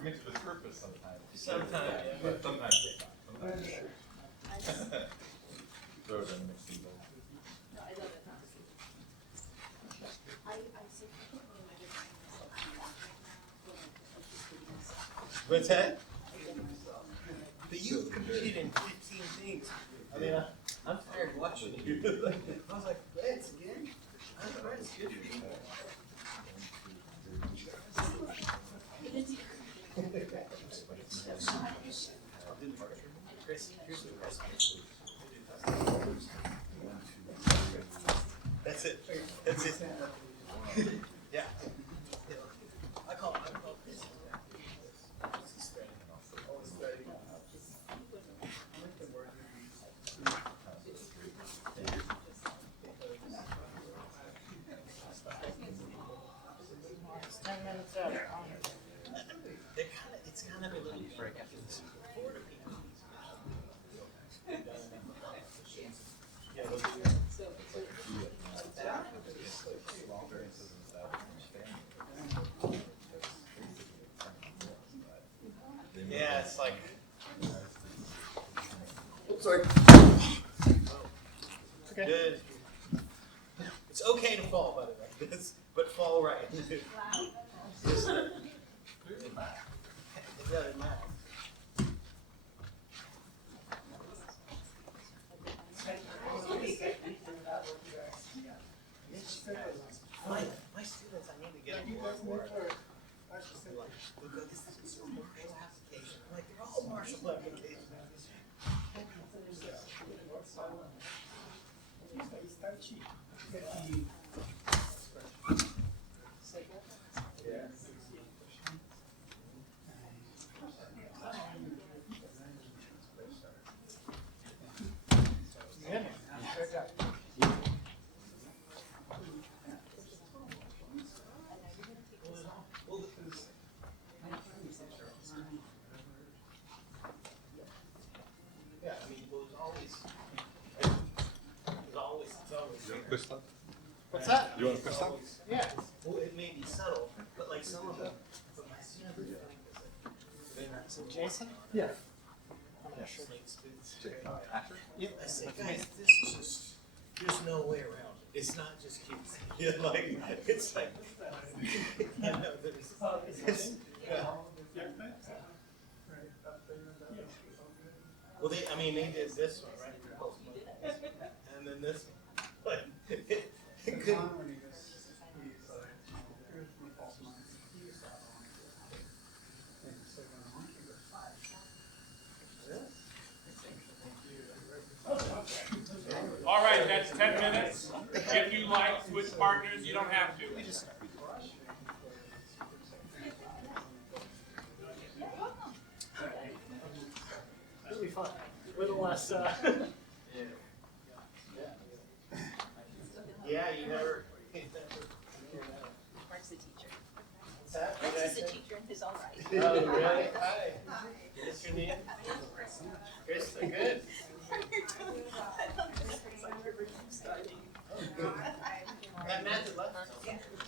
forget to the purpose sometimes. Sometimes, yeah. But sometimes they don't. Sometimes they don't. Throw it in the mixing bowl. What's that? The youth competed in 15 things. I mean, I'm tired watching you. I was like, Lance again? I'm trying to skip you. Chris, here's the rest. That's it. That's it. Yeah. I call this. It's kind of a little break after this. Yeah, it's like. Oops, sorry. Okay. Good. It's okay to fall, by the way, but fall right. Just, it doesn't matter. My students, I need to get them more and more. This is a martial application. I'm like, they're all martial applications. Tai Chi. Yeah, I mean, it's always. Push that? What's that? You want to push that? Yeah. Well, it may be subtle, but like some of them. But my students so Jason? Yeah. I'm not sure they students. Asher? Yep. I said, guys, this is just, there's no way around it. It's not just kids. Yeah, like, it's like, I know, it's, yeah. Well, they did this one, right? And then this one. But it couldn't. All right, that's 10 minutes. If you like, switch partners, you don't have to. It'll be fun. A little less, Yeah, you never. Mark's the teacher. What's that? Mark's is the teacher in his own right. Oh, really? Hi. What's your name? Chris, good. That Matt did left.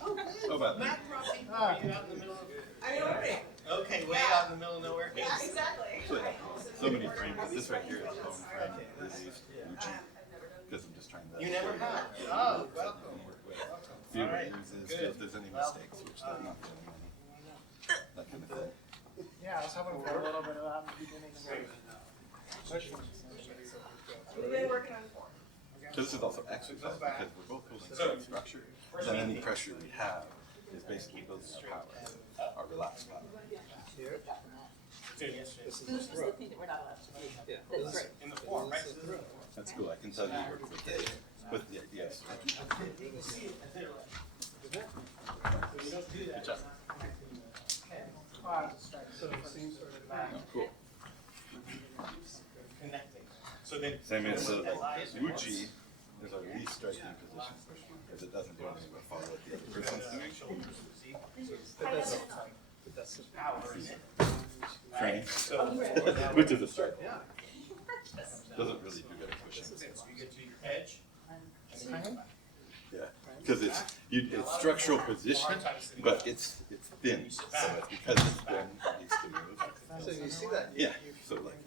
Oh, about that. Matt brought me. Are you out in the middle of? I know it. Okay, way out in the middle of nowhere. Yeah, exactly. Actually, so many frames. This right here is home frame. This is Uchi. Because I'm just trying to. You never have. Oh, welcome. Work with. All right, Uses, good. if there's any mistakes, which they're not getting any. That kind of thing. yeah, I was hoping for a little bit of that in the beginning. We've been working on 4. So this is also exercise because we're both holding certain structure. Then any pressure we have is basically building our power, our relaxed power. This is the thing that we're not allowed to do. Yeah. That's right. In the form, right? That's cool. I can tell you work with the ideas. You don't do that. Good job. So same sort of back. Oh, cool. Connecting. So then. Same as like Uchi, there's a least striking position because it doesn't do anything but follow what the other person's doing. But that's the power in it. Training, So. which is a strike. Doesn't really do good at pushing. So you get to your edge. Yeah, because it's structural position, but it's thin. So it's because it's thin, it needs to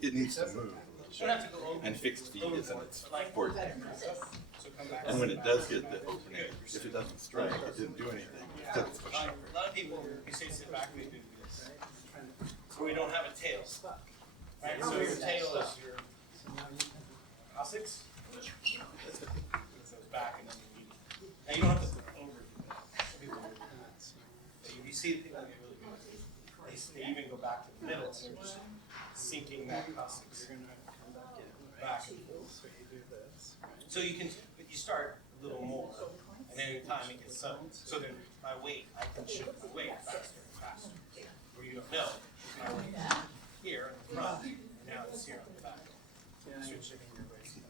it needs to move. You don't have to go over. And fixed feet is in its Like, forte. so come back. And when it does get the opening, if it doesn't strike, it didn't do anything. Because it's pushed Like, upward. a lot of people, you say sit back, they do this. So we don't have a tail. Right, so your tail is your coccyx. It goes back and then you need it. Now you don't have to put it over. You see the thing that they really do. They even go back to the middle, so they're just sinking that coccyx back and forth. So you can, but you start a little more, and then in time it gets subtle. So then my weight, I can shift my weight faster and faster. Where you don't know, my weight here in the front, and now it's here on the back. So you're shifting your weight. You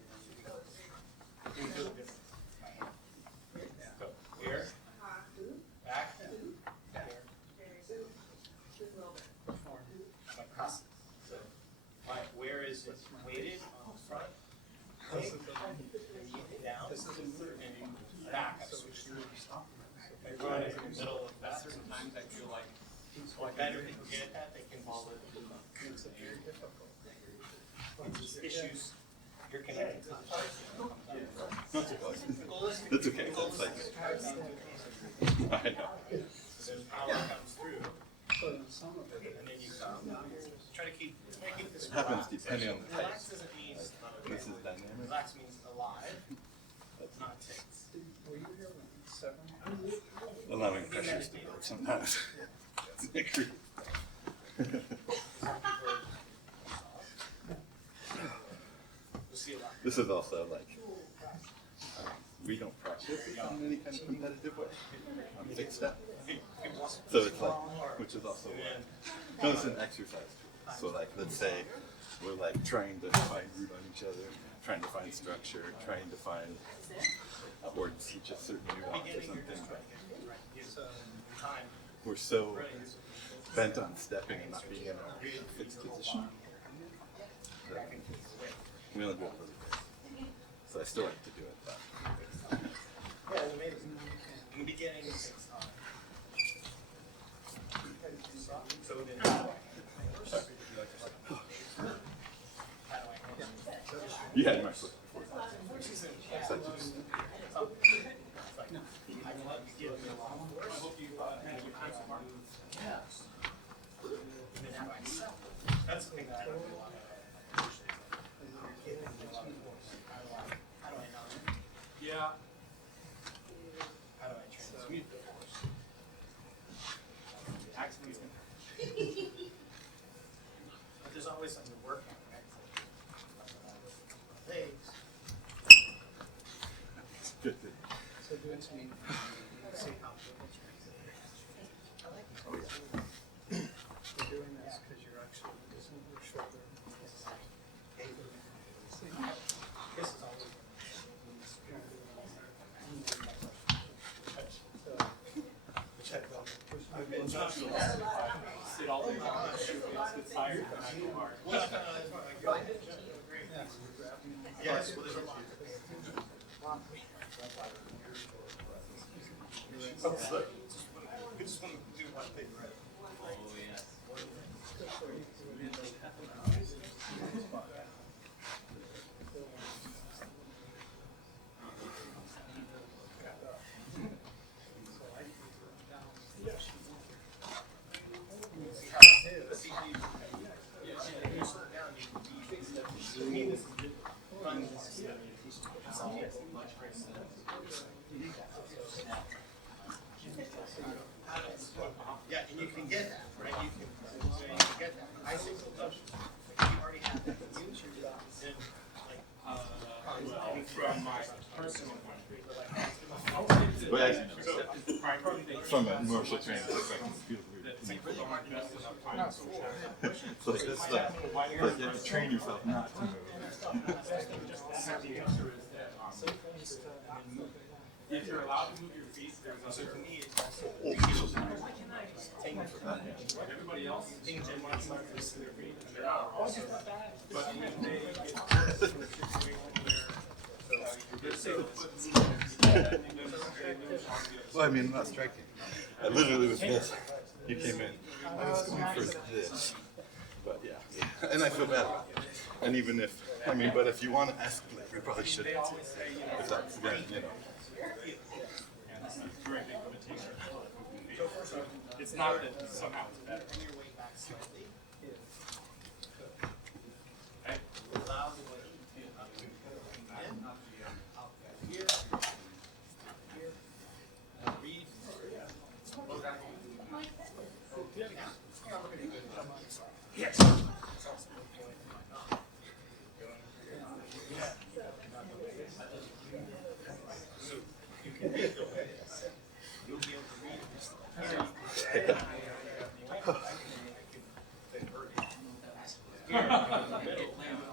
can feel the difference by hand. So here, back, here, my coccyx. So where is it weighted on the front? And you get down, and you back, I switch through. If I run in the middle of that, sometimes I feel like better people get at that, they can follow it. Issues, you're connected to the person. That's okay. That's okay. That's like, I know. So then power comes through, and then you come. Try to keep this It happens relaxed. depending on the type. Relax doesn't mean it's not okay. This is dynamic. Relax means alive, not tense. Allowing pressure to build sometimes. Agree. You'll see a lot. This is also like, we don't practice in any kind of competitive way. On fixed step. So it's like, which is also no, it's an exercise tool. So like, let's say we're like trying to find root on each other, trying to find structure, trying to find, or teach a certain nuance or something. But we're so bent on stepping and not being in a fixed position. That we only do it really bit. So I still like to do it, but Yeah, it's amazing. In the beginning, it takes time. So then, how do I handle it? you had my foot before. Which isn't So I just, I can let you give me a lot more. I hope you have your hands on and then how I sell. That's the thing that I don't do a lot of. How do I not? Yeah. How do I transmute the force? Accidents. But there's always something to work on, right? Legs. good. So do it to me. See how you're doing this because you're actually using your shoulder. This is always. Which I don't. I've been just. Sit all day long. Everybody else gets tired and I go hard. Yes, well, there's a lot. We just want to do one thing, right? See how it is. See how you slow down, you can be, this is good. Run this is some people much yeah, and you can get that, right? You can get that. I think so. You already have that. You should do that. Well, from my personal point But I, of view, primarily they from a martial training perspective, it's beautiful. people don't invest enough time in social interaction. So like this stuff, like you have to train yourself not to move. The answer is that if you're allowed to move your feet, there's So other. to me, it's also Everybody else things that want to start to see their feet. they're not also. But when they get forced in a situation where let's say the foot moves, they lose on the Well, I mean, I'm not striking. I literally was this. You came in. I was going for this. But yeah. And I feel bad. And even if, I mean, but if you want to escalate, you probably shouldn't. If that's, then, you know. It's not that somehow it's better. Bring your weight back slightly. Okay? Allow the weight to up in, out here, here. Breathe. Yes. You'll be able to breathe.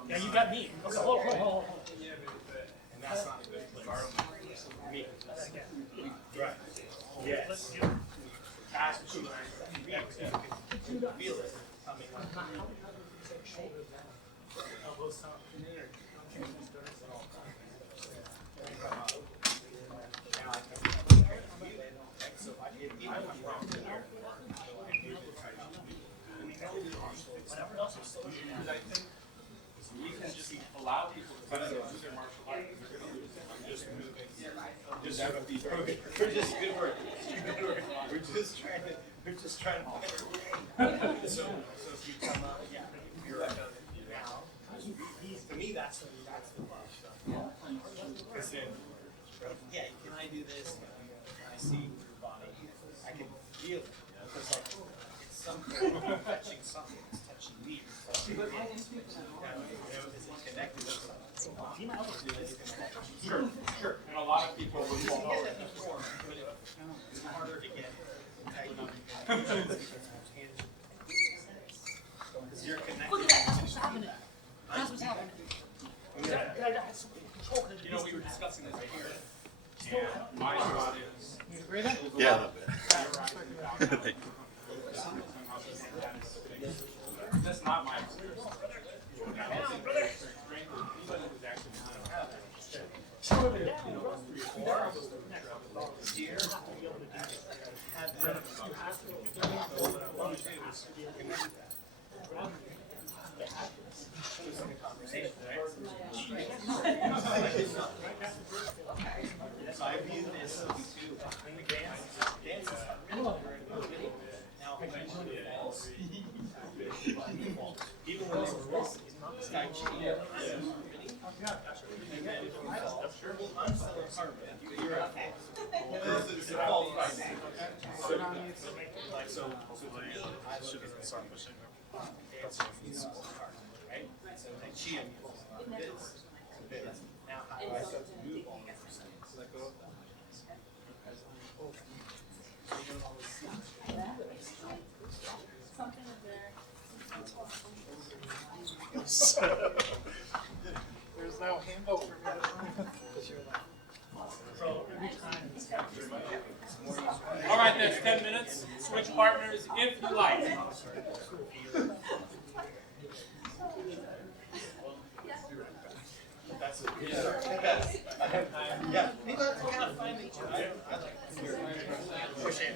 Yeah, you got me. Okay, hold on. And that's not a good place. Me. Right. Yes. That's what you feel it coming up. Elbows top. So I did even wrong here. Whatever else is still. We can just allow people to kind of do their martial arts. They're going to lose it. I'm just moving. Just have a beat. We're just good work. Good work. We're just trying to. So if you come up, yeah, you're like now. To me, that's the love stuff. Because then, yeah, can I do this? Can I see your body? I can feel it. Because like it's something I'm touching something. It's touching me. Is it connected to something? Sure, sure. And a lot of people will fall over. It's harder to get tightened up. Because you're connected. Look at that, that's what's happening. That's what's happening. You know, we were discussing this here. And my thought is, Yeah, a little bit. that's not my experience. So I view this too. Dance is now even when they were missing, Tai Chi. And then if you fall, I'm still a harmony. You're okay. It's a fault by name. Like so to me, I look at the song pushing dancer needs to work hard, right? So Tai Chi is now how do I start to move all of those things? Let go of that. So you don't always see. Something is there. There's no handle for me to because you're like, every time it's All right, that's 10 minutes. Switch partners if you like. That's a good start. Yeah, maybe that's kind of fun that you. I like push in.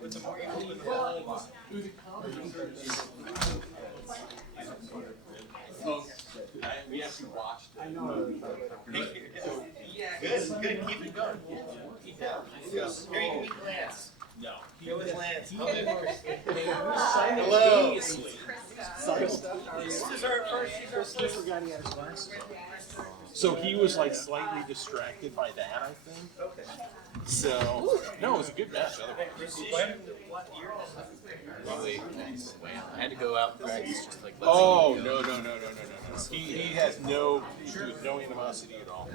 But the more you open the whole We actually watched it. yeah, good. Keep it going. Keep that. Here, you can meet Lance. No. Here with Lance. Hello. This is our first forgot he had his glasses. So he was like slightly distracted by that, I think. Okay. So no, it was a good match. Precision, what year? I had to go out and practice just like Oh no. He has no animosity at all.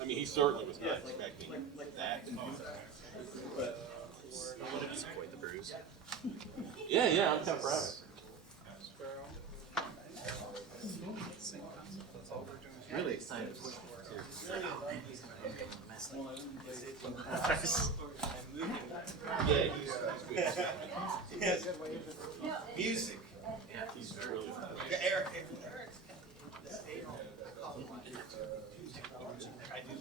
I mean, he certainly was not expecting that. It's quite the bruise. Yeah, I'm kind of proud of it. Really excited to push more too. Yes. Music. Yeah, he's very good. Eric. I do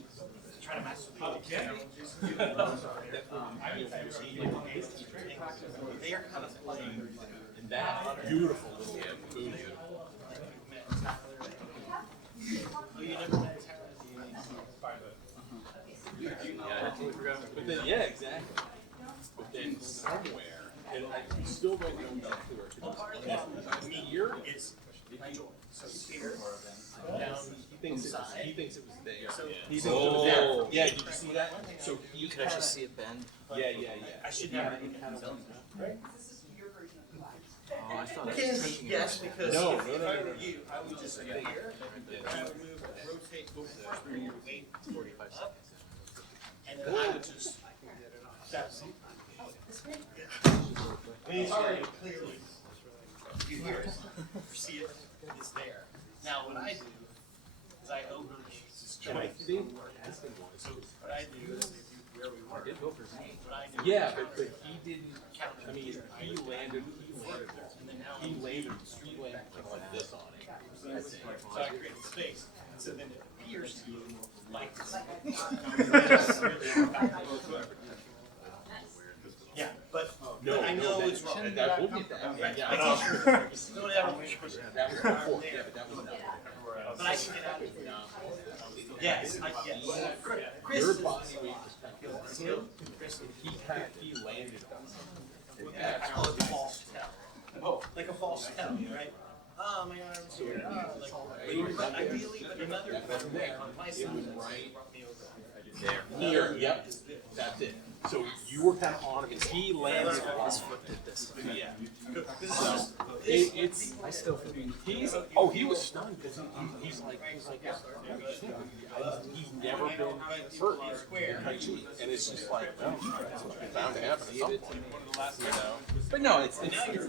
try to match the They are kind of playing. And that beautiful little boom. Oh, you never met Tara? Yeah, I totally forgot. But then, yeah, exactly. But then somewhere, and I still don't know about clear. Here, It's here. He thinks it was there. So- He thinks it was there. Oh. Yeah, did you see that? So You could actually see it bend. Yeah, yeah, yeah. I should have it. Oh, I thought it was touching Yes, it. because No, if no, no, I no, were no. you, I would just sit here, and I would move, rotate over, bring your weight 45 seconds. and then I would just, that's. When he's already clearly, you hear it, you see it, it's there. Now, what I do is I overlay this joint. So what I do is where we were. Did go for Z. What I do. Yeah, but he didn't. I mean, he landed like this on it. So I create space. So then it appears to you like this. Yeah, but No, I know it's wrong. And that wouldn't get that. Right, Yeah, I I know. teach her, don't ever push it. That was before. Yeah, but that was not. But I can get out of it. Yes, yes. Chris Your is- body weight was kind of Chris, he landed on it. I call it false tell. Oh, like a false tell, right? Oh, my arm's here. Oh, like, ideally, but another way on my side. Right. Brought me over. There. Here, yep. That's it. So you were kind of on him, and he landed on His foot did this. Yeah. This is just, It's. I still feel He's. Oh, he was stunned because he's like. He's never been hurt in Tai Chi, and it's just like, well, it's bound to happen. At some point, you know. But no, it's no big deal.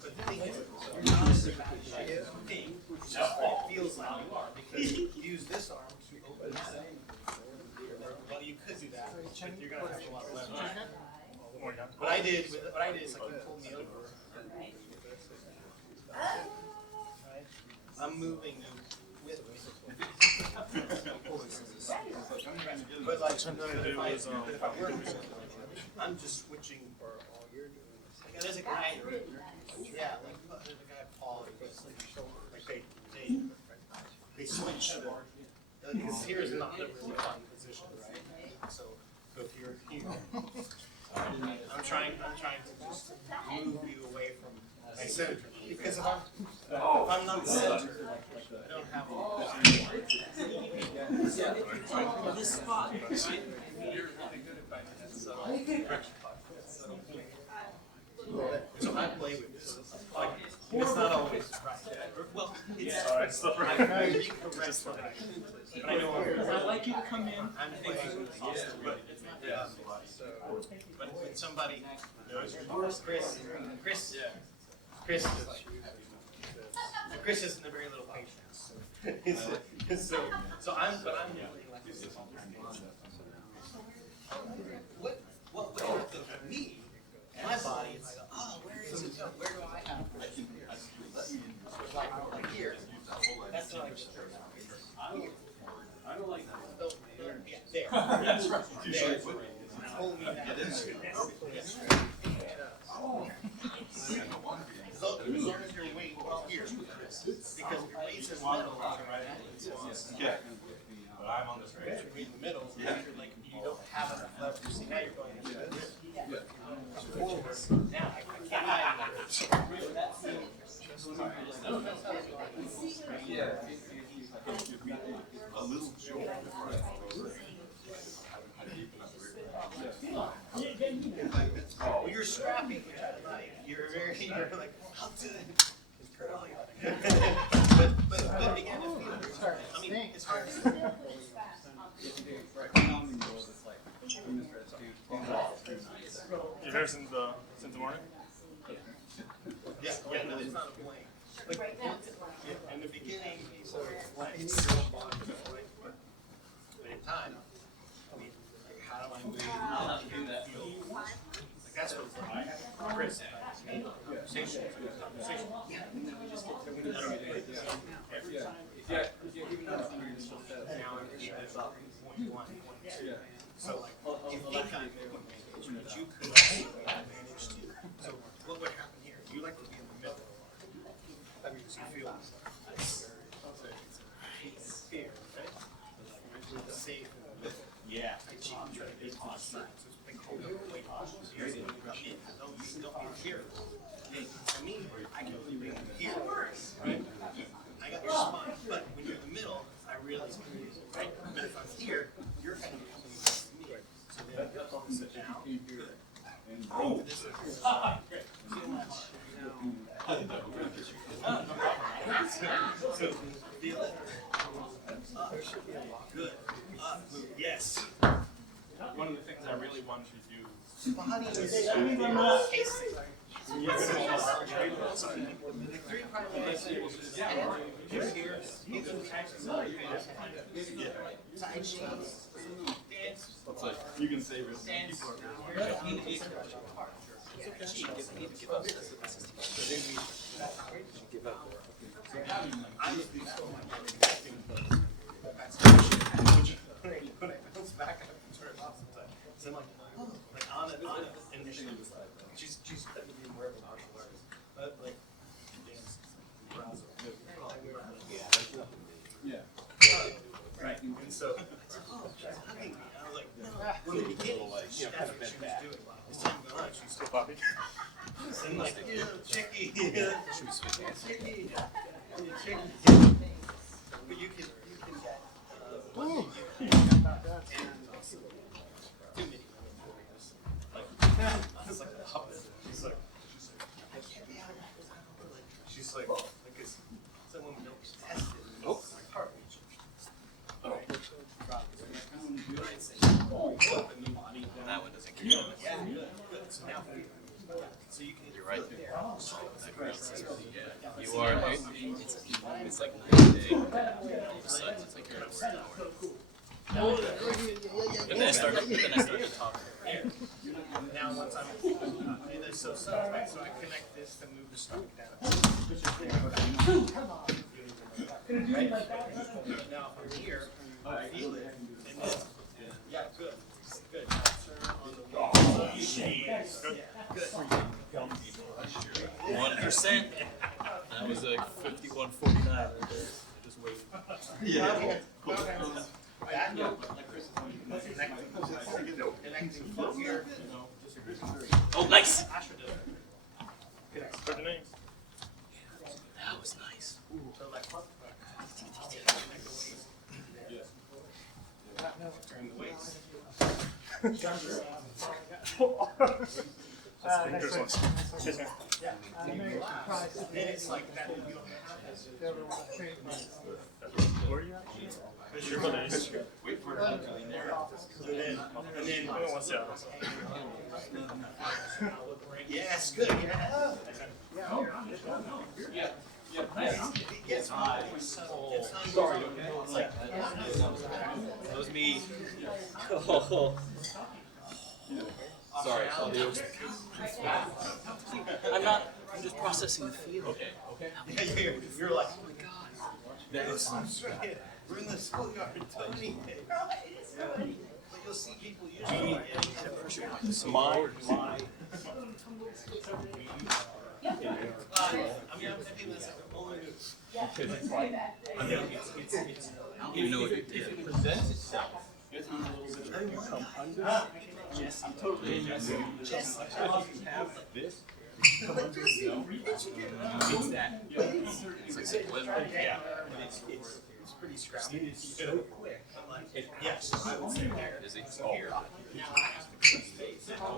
but the thing is, you're not specifically thing, which it feels like you are, because you use this arm to open this up. Well, you could do that, but you're gonna have a lot of leverage. What I did is like you pulled me over. I'm moving you with me. But like, if I were, I'm just switching. Like, there's a guy, yeah, like there's a guy Paul, like they switch. Because here is not a really fun position, right? So if you're here, I'm trying to just move you away from my center. Because if I'm not centered, I don't have a this spot. So I play with this. Like, it's not always right. Well, it's right. I know you correct, but I know I like you to come in. I'm playing with this, but when somebody knows Chris isn't a very little patience. So I'm really like this. What happens with me? My body, it's like, oh, where is it? Where do I have it? Like here. That's what I just heard. I don't like that. Yeah, there. That's right. There. Pull me down. As long as your weight is here. Because if your weight's in the middle, Yeah. but I'm on this right. You're in the middle, you're like, you don't have enough leverage. See, now you're going into the forward. Now I can't hide it. A little jolt before I go over. Well, you're scrappy, which I like. You're like, I'll do it. It's curly. but again, I mean, it's hard to You're here since the morning? yeah, no, it's not a blank. Like, in the beginning, he's blank. But in time, I mean, like, how do I move? How do you feel? Like, that's what it's like. Chris, conversation. Yeah, and then we just get to every time. Now I'm going to up point 1, point 2. Yeah. Tai Chi, you try to get posture. So it's big hold up weight. You're going to come in. Don't be here. Hey, for me, I can really bring you here. Right? I got your spine, but when you're in the middle, I realize what it is. Right? But if I'm here, you're kind of coming from me. So then I sit down. Good. Oh, this is great. Feel that hard. So feel it. Up. Good. Up. Yes. One of the things I really want you to do. Body is casing. Three parts. You're here. Tai Chi. Dance. It's like you can save it. Dance. When I bounce back, I have to turn it off sometimes. So I'm like, oh, like Anna initially was like, she's aware of martial arts, but like, dance, browser. Yeah. Right. And so, oh, she's hugging me. I was like, no. In the beginning, that's what she was doing. As time went on, she's still popping. And like, yeah, chicky, yeah, chicky, yeah, chicky. But you can get, too many. Like, it's like a puppet. She's like, I can't be out of it. She's like, because some women don't test it. Oh, my heart reach. That one doesn't count. Yeah, good. So now, so you can. You're right there. Yeah. You are. It's like 90 day. All of a sudden, it's like you're at work. And then I started to talk. Now once I'm, so right, so I connect this to move the stomach down. Right? Now from here, I feel it, and then, yeah, good, good. Now turn on the way. Yeah, good. 1%. That was like 51.49 right there. Just wait. Yeah. That, like Chris is connecting from here. Oh, nice. Asher does it. Good. For the names. That was nice. So like, turn the waist. Next one. Yes, sir. Then it's like that. You don't have Where are you at? Wait for it to really narrow. and then What's that? yes, good. Yeah. Yes. Sorry, okay? It's like, That was me. Oh. Sorry, I'm just processing the feel. Okay. yeah, you're like, oh my god. That's right. We're in the schoolyard, Tony. But you'll see people usually. I'm thinking that's like a only move. I don't even know what you did. It presents itself. It's a little bit of you come under. Jesse. Totally. Jesse. Jesse. You have this. It's that. It's like some whip. Yeah. It's pretty scrappy. It's so quick. I'm like, yes, I would say there. Is he? So here. Now,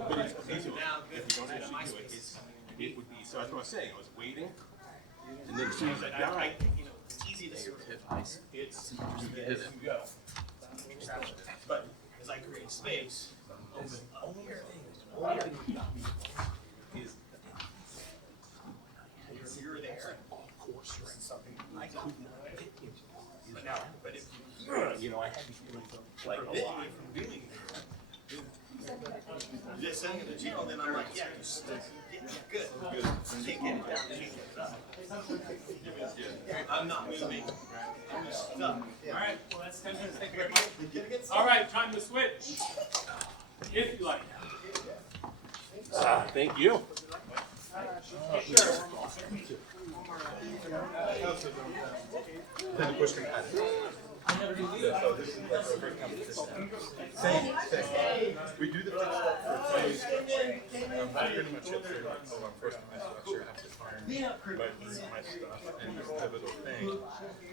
But it's basically, now, if you don't my actually do space. it would be, so that's what I was saying, I was waiting, and then as soon as I got I, it, you know, it's easy to sort of, Hip ice. it's, Hip. go. But as I create space, open up here. Is you're there, of course you're in something I could not hit you. But now, but if you know, I had these feelings of like, you hit me from doing this thing in the gym, then I'm like, yeah, you stuck. Yeah, good. Take it down. I'm not moving. I'm just stuck. All right, well, that's 10 minutes. Thank you very much. All right, time to switch. If you like. thank you. Yeah, so this is like our first competition. Same. We do the fixed step for pretty much it through like, oh, I'm first in my structure, I have to find my stuff and this pivotal thing.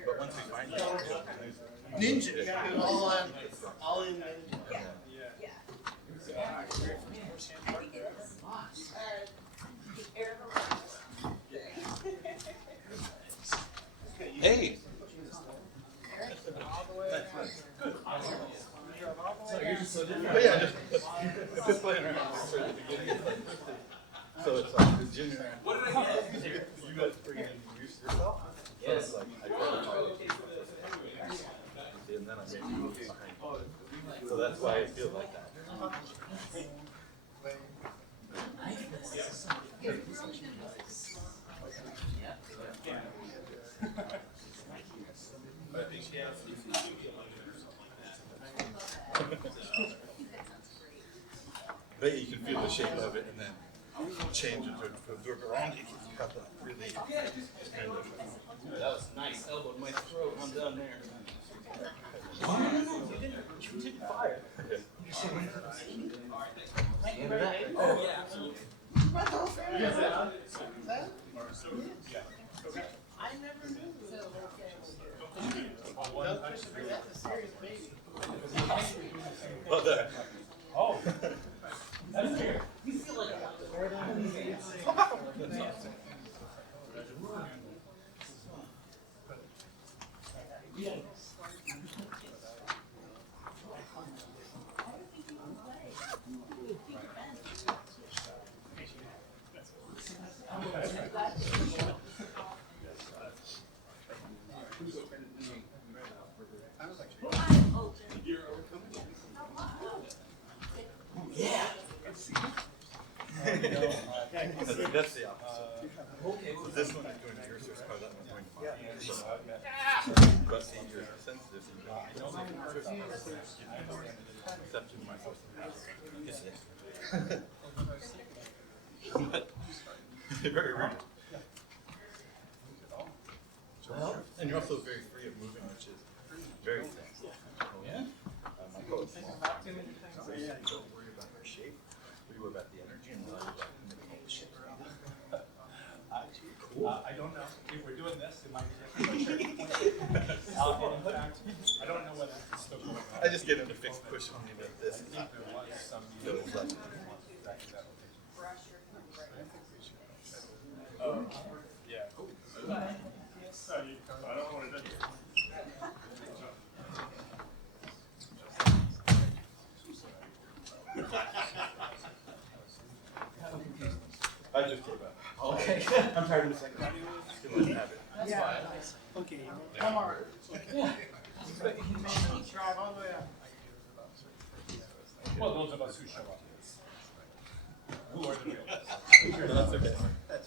But once we find it, we have to use it. Ninja. All in ninja. Hey. But yeah, just playing around for the beginning. So it's like the junior. What did I get? You guys bring in yourself? Yes. So it's like I try to keep it, and then I maybe move behind. So that's why I feel like that. But you can feel the shape of it and then change it to absorb around you. You have that really kind of. That was nice. Elbowed my throat. I'm done there. You didn't fire. Okay. Oh yeah, absolutely. I never knew. That's a serious baby. Well done. Oh, that's weird. That's the opposite. So this one is doing the research part, that one's going to mine. So, but see, you're sensitive, so you don't make a research. Except to my first half. But very rude. And you're also very free of moving, which is very thin. Yeah. My coach. So you don't worry about your shape, we worry about the energy and worry about the shape. I don't know. If we're doing this, it might be different. In fact, I don't know whether it's still going on. I just get him to fix push on me like this. There was some. Yeah. I don't want to do it. I just gave up. Okay. I'm tired of the second. Just gonna let him have it. That's fine. Okay, come on. Drive all the way up. Well, those of us who show up. Who are the real? No, that's okay.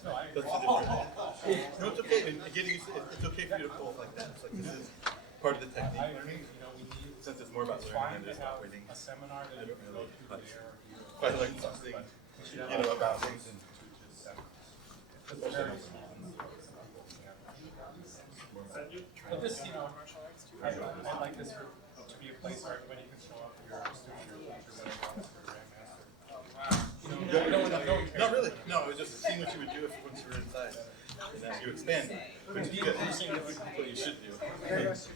No, I agree. That's a different. No, it's okay. And again, it's okay for you to pull it like that. It's like this is part of the technique. I agree. You know, we need. Since it's more about It's learning fine than to it is about have winning. a seminar that I you don't can go really through like. there. If I learn something, about things and But this, you know, I'd like this to be a place where everybody can show up, if you're a student or teacher, whatever, or grandmaster. You know, no one cares. not really. No, it was just seeing what you would do if once you were inside. And then you expand. Which is good. What you should do.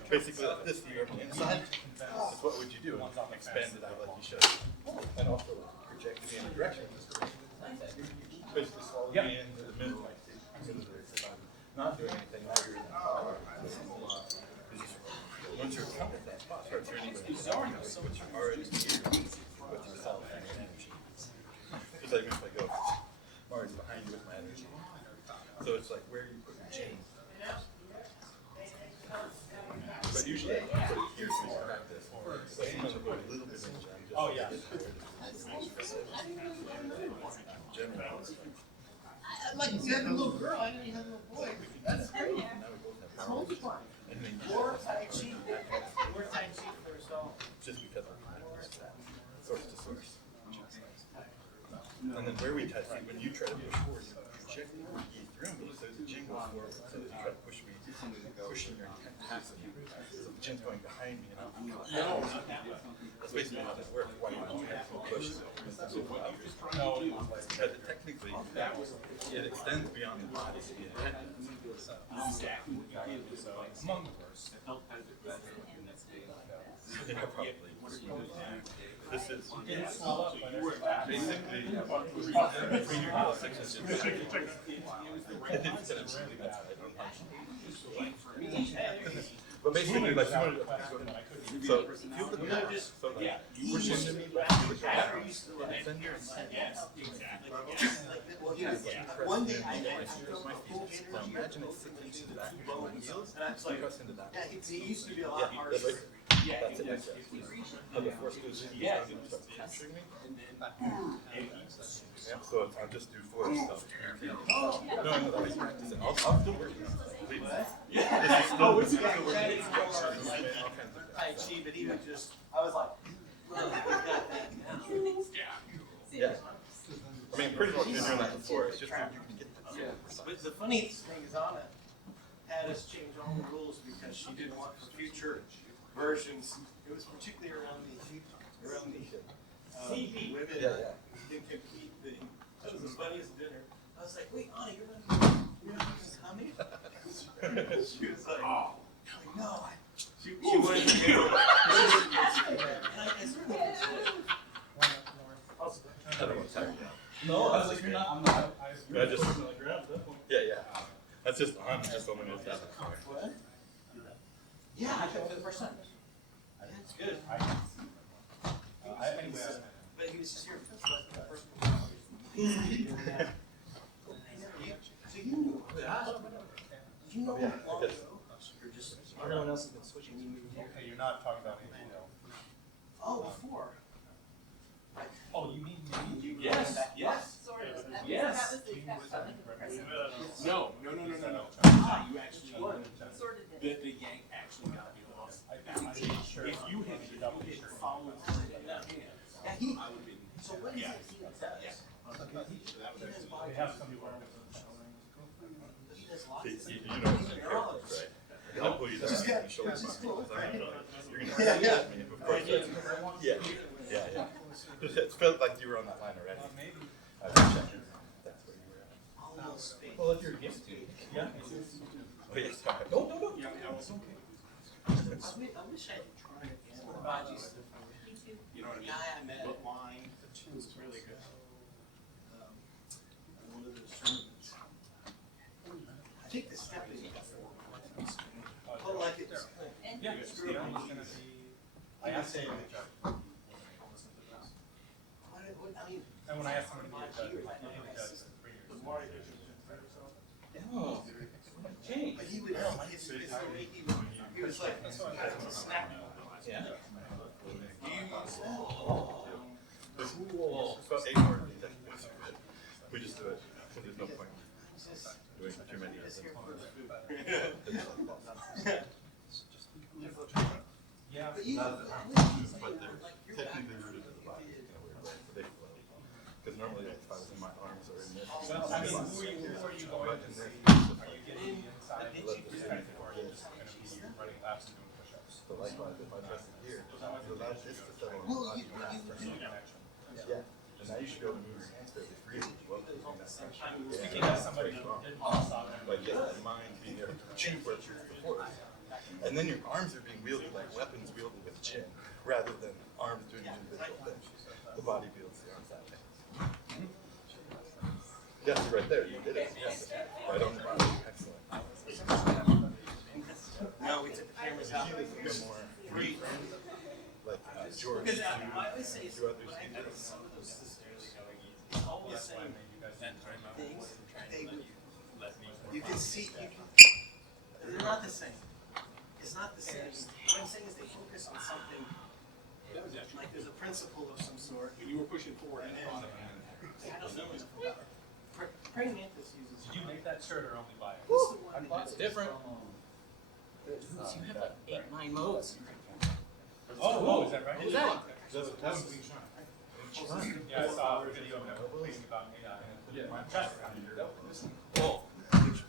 Basically like this, you're inside. So what would you do? Expand it out like you should. And also project me in a direction. Basically swallow me into the middle like this. If I'm not doing anything, now you're in the power. Once you're at that spot, start turning to the zone, which you already here with yourself and your energy. Just like if I go, I'm already behind you with my energy. So it's like where you put your chain. But usually I put it here so you practice. But sometimes I'll go a little bit in the gym. Oh, yeah. Generally, it's Like you said, a little girl, I didn't even have a little boy. That's great. now we both have It's power. multiplying. And then Or Tai Chi. Or Tai Chi first off. just because I'm source to source. And then where we touch, when you try to push forward, you check the room, but there's a gym going forward, so you try to push me, pushing your half of you. So the gym's going behind me, and I'm no. That's basically how that works. Why you don't have to push. No, But technically, it extends beyond the body to the head. so among the worst. Yeah, probably. This is basically between your heel 6 inches. It's really bad. But basically, like, you want to, so if you look at this, so like, push into me, but you look at that, and then you're One day I my feet. Now imagine it's 6 inches back from my heels, and press into that. Yeah, it used to be a lot Yeah, harder. that's like, that's it. How the force goes in, and starts capturing me. Yeah, so I'll just do force stuff. No, that I practice it. I'll still work on it. Believe me. This is still It's got credit for like Tai Chi, but he would just, I was like, well, he's got that now. Yeah. I mean, pretty much been doing that before. It's just that you can get that. Yeah. But the funniest thing is Anna had us change all the rules because she didn't want for future versions. It was particularly around the women didn't compete thing. That was as funny as dinner. I was like, wait, Anna, you're not even coming? She was like, oh, no. She wanted to go. And I certainly I don't want to tire you out. No, I was like, you're not, I'm not. I just, yeah. That's just, I'm just someone who's got it. What? Yeah, I took it for the first time. That's good. But he was just here for the first one. So you knew that? You know Yeah, long I guess. ago? Or just everyone else has been switching you? Okay, you're not talking about anything else. Oh, before. Oh, you mean me? Yes, yes. Sort of. Yes. That was the exact stuff in the present. No. You actually, Sort of did. the yank actually got you off. I made sure. If you had double shirt. followed through in that hand, Yeah, he, I would have been. so what is it he does? They have some people. He does lots of You things. know, it's neurologist, right? I'll pull you down. Just got- You shoulder just muscles. cool. I don't know. You're gonna Yeah, yeah. me, of course. Yeah. It felt like you were on that line already. Maybe. I was checking. That's where you were at. Almost space. Well, if you're gifted. Yeah. Oh, yes, sorry. No. Yeah, that was okay. I wish I had tried again. Baji stuff. You know what I The mean? guy I met But at mine, was really good. One of those tournaments. I think the step is but like it's. Yeah, you know, it's gonna be. I asked him to be a judge. I mean. And when I asked him to be a judge, he'll be a judge in 3 years. Oh. But he would, his way he was like, snap. Yeah. Oh. It's about 8 more techniques. We just do it because there's no point doing too many of them. Yeah. But you, But they're technically rooted to the body in a weird way. They flow. Because normally if I was in my arms or in this. Well, I mean, who are you going to see? Are you getting inside the strength or are you just going to be running laps and doing push-ups? So likewise, if I press it here, it allows this to settle on the well, body you, faster. Yeah. And now you should be able to move your hands fairly freely as well. Speaking as somebody who didn't stop But just that mind being able to choose where to choose the force. And then your arms are being wielded like weapons wielded with chin, rather than arms doing individual things. The body wields the arms that way. Yes, right there, you did it. Yes. Right on the body. Excellent. no, we took the cameras out. See this a bit more free, like George, Because I always say, two others when I who did met it. some of those sisters, always saying things, they would, you can see, they're not the same. It's not the same. What I'm saying is they focus on something, like there's a principle of some sort. when you were pushing forward and on it. I don't know enough about it. Praying Mantis uses. Did you make that shirt or only buy it? It's different. You have like 8, 9 modes. Oh, is that right? Who's that? Yeah, I saw a video of him complaining about AI. And my chest. Oh.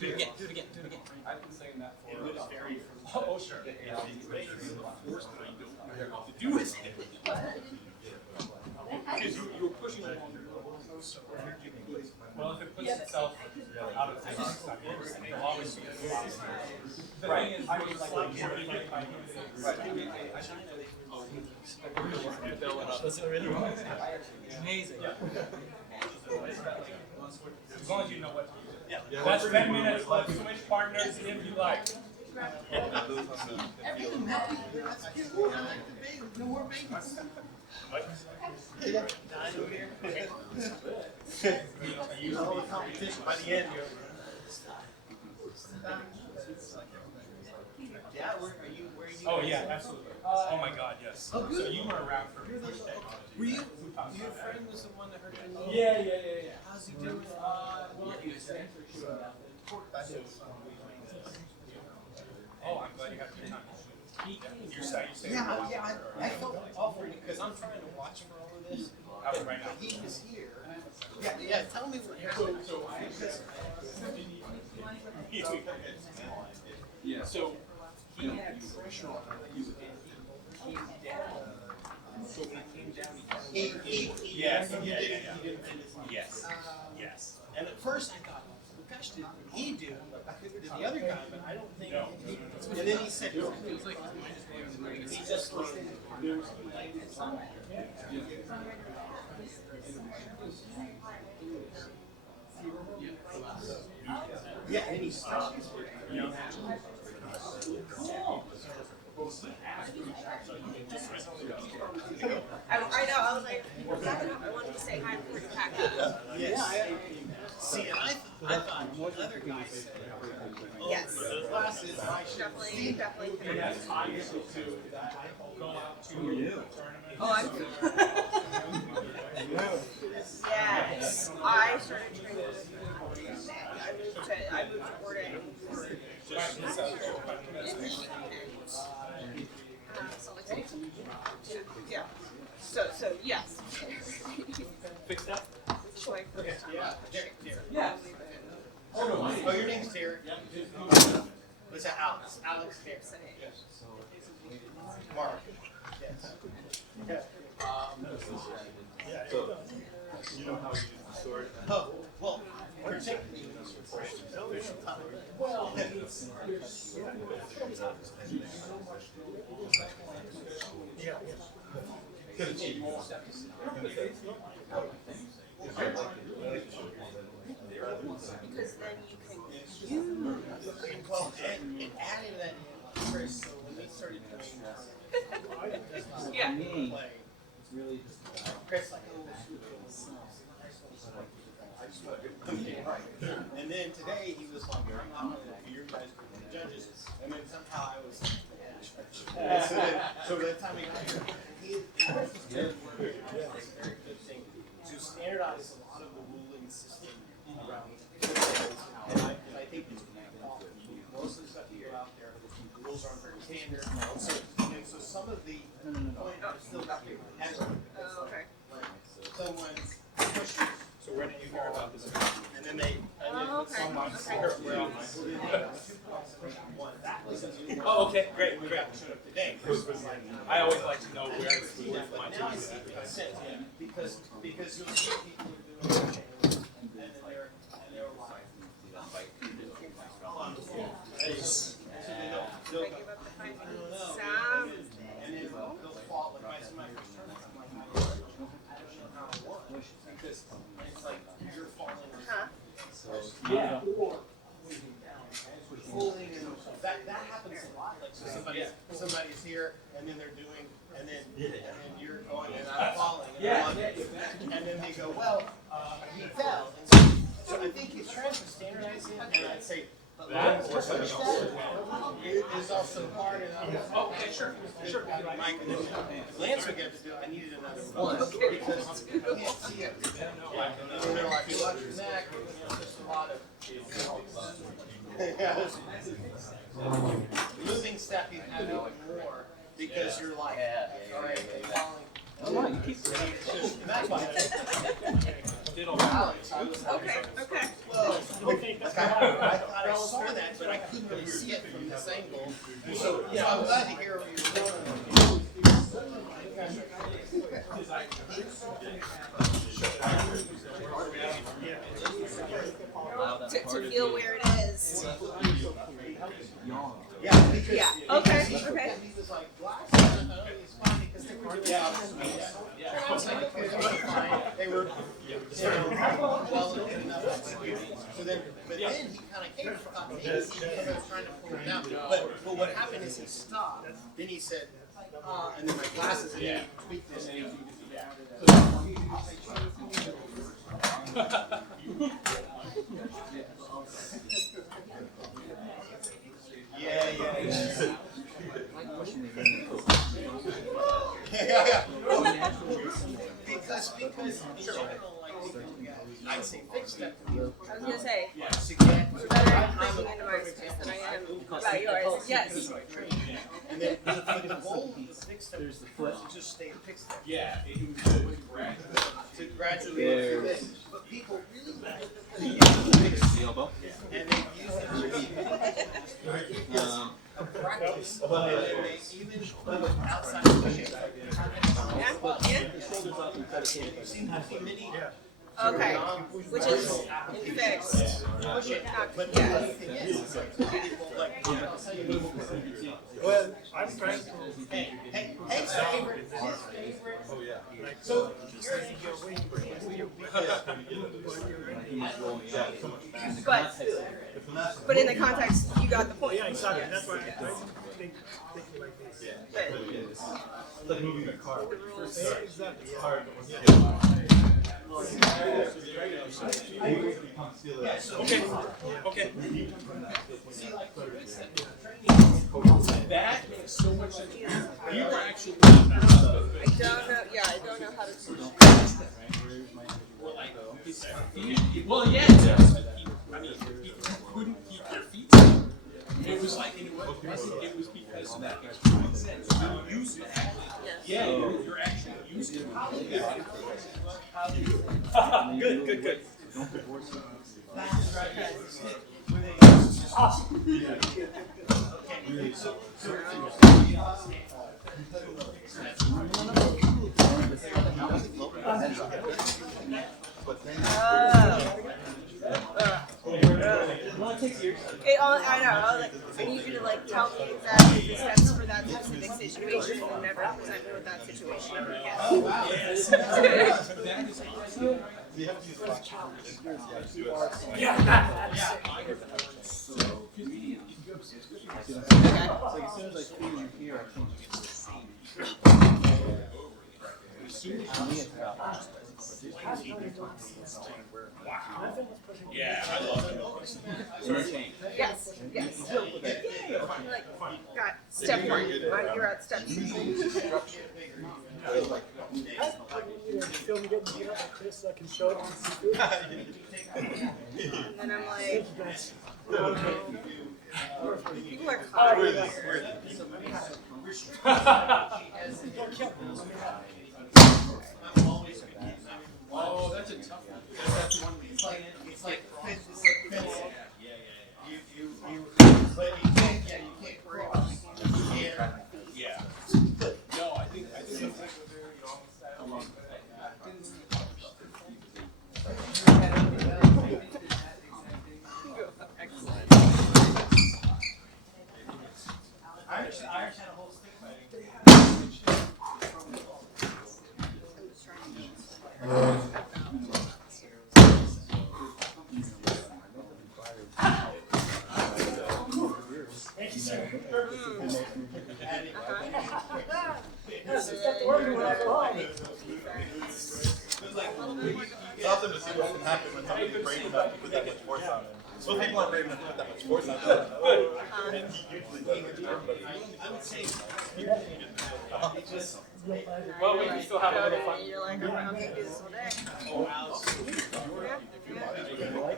Do it again, do it again, do it again. I've been saying that for. It would vary from. Oh, sure. To do is because you're pushing along. Well, if it puts itself out of focus, I mean, it'll always be a problem. The thing is, you're That's really amazing. as long as you know what to do. That's 10 minutes, let's switch partners if you like. No more babies. Competition by the end, you're. Yeah, where are you? Oh yeah, absolutely. Oh my God, yes. So you were around for push technology. Were you? Your friend was the one that hurt your knee? Yeah. How's he doing? Well, he was Oh, I'm glad you had a good time. You're saying Yeah, I felt awful because I'm trying to watch for all of this. How about right now? He was here. Yeah, tell me what happened. Yeah. So he had pressure on him. He came down. So when he came down, he Yes. And at first I thought, well, gosh, did he do? Did the other guy? But I don't think. And then he said, he just was. Yeah, and he stopped. I know, I was like, I wanted to say hi before you packed up. Yes. See, and I thought one other guy said, Yes. those glasses, I should see. Definitely. Go out to a tournament. Oh, I'm. Yes. I started training with I moved to Oregon for yeah. So yes. Fix that? It's my first time. Yeah. Oh, your name's Terry? What's that, Alex? Alex Terry. Mark. Yes. So, you know how you use the sword? Oh, well, particularly in this official time. Well, Because then you can well, and adding that in, Chris, so when they started doing this, yeah. play, Chris, like, and then today he was like, I'm not for your guys were the judges, and then somehow I was. So by the time we got here, he was very good thing to standardize a lot of the ruling system around. And I think most of the stuff you go out there, the rules aren't very standard. So some of the point are still not very accurate. Oh, okay. Someone pushes. So where did you hear about this? And then they. Oh, okay. Oh, okay, great. Today. I always like to know where it's worth my time. Because you'll see people doing it, and then they're like, so they'll I give up the fight someday. and then they'll fall like my first tournament. I'm like, I don't know how it was because it's like you're falling. Huh? Yeah. That happens a lot. Like so somebody's here and then they're doing and then you're going and I'm falling and then they go, well, he fell. And so I think he's trying to standardize it and I'd say that is also part of it. Oh, okay, sure. Mike and then Lance would get to do it. I needed another one because you can't see it. And they're like, you watch your neck, just a lot of moving stuff you have to do more because you're like, all right, falling. You keep That's why. Ditto. Alex, I was Okay. close. Like I thought I saw that, but I couldn't really see it from this angle. So I'm glad to hear what you're doing. To feel where it is. Yeah, because Yeah. Okay. Okay. he was like, glasses, it's fine because they were and I was like, okay, they were fine. They were, well enough. So then, but then he kind of came for me because I was trying to pull him down. But what happened is he stopped. Then he said, and then my glasses, and then he tweaked this. Yeah. Yeah. Because in general, like, I'd say fix that to me. I was gonna say, To get you're better breaking into my space than I am about yours. Yes. and then the goal of the fix that was to just stay fixed there. Yeah, To gradually do this. But people really fix The elbow. and they use it to practice. And then they even outside of the shape. You've seen the mini. Okay. Which is fixed. But the funny thing is, like, people like, I'll tell you. Well, I'm trying to. Hey, favorite. Oh yeah. So But in the context, you got the point. Yeah, exactly. That's why I think like this. But It's like moving a car. Yeah, exactly. It's hard. Okay. That makes so much sense. You were actually. I don't know. Yeah, I don't know how to teach. Well, yeah, it does. I mean, you couldn't keep your feet still. It was like, it was because that makes sense. You use it. Yeah, you're actually using it. Good. I know. I was like, I need you to like tell me exactly the steps for that specific situation and never present me with that situation ever again. Yeah, I love it. Yes. Like, got step one. You're at step two. Film getting beat up like this so I can show it on TV. And then I'm like, people are Oh, that's a tough one. That's one. it's like you can't cross. Yeah. No, I think that's Irish had a whole stick fighting. It's awesome to see what can happen when somebody's brave enough to put that much force on it. Most people aren't brave enough to put that much force on it. And he usually doesn't. I would say well, we can still have a little fun. you're like, I'm gonna do this all day.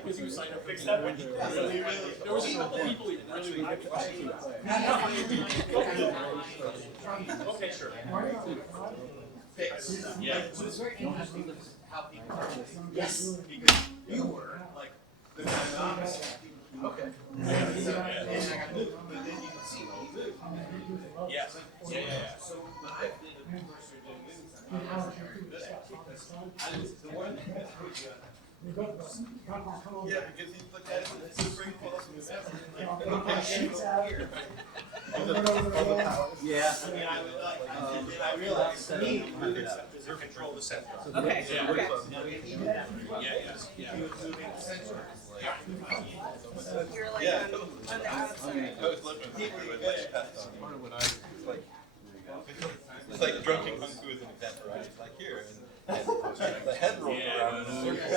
Because you signed up fix that when there was a couple people who really okay, sure. fix. Yeah. So it's very interesting how people are. Yes. Because you were like Okay. Yes. Yeah. Yeah, because he looked at it and it's very close. Yeah. I mean, I would like, and I realized that is your control the center. Okay. Okay. You're like on the outside. I was looking for it, like passed on. Part of what I like. It's like drunken kung fu is an example, right? It's like here, and the head rolls around in a circle.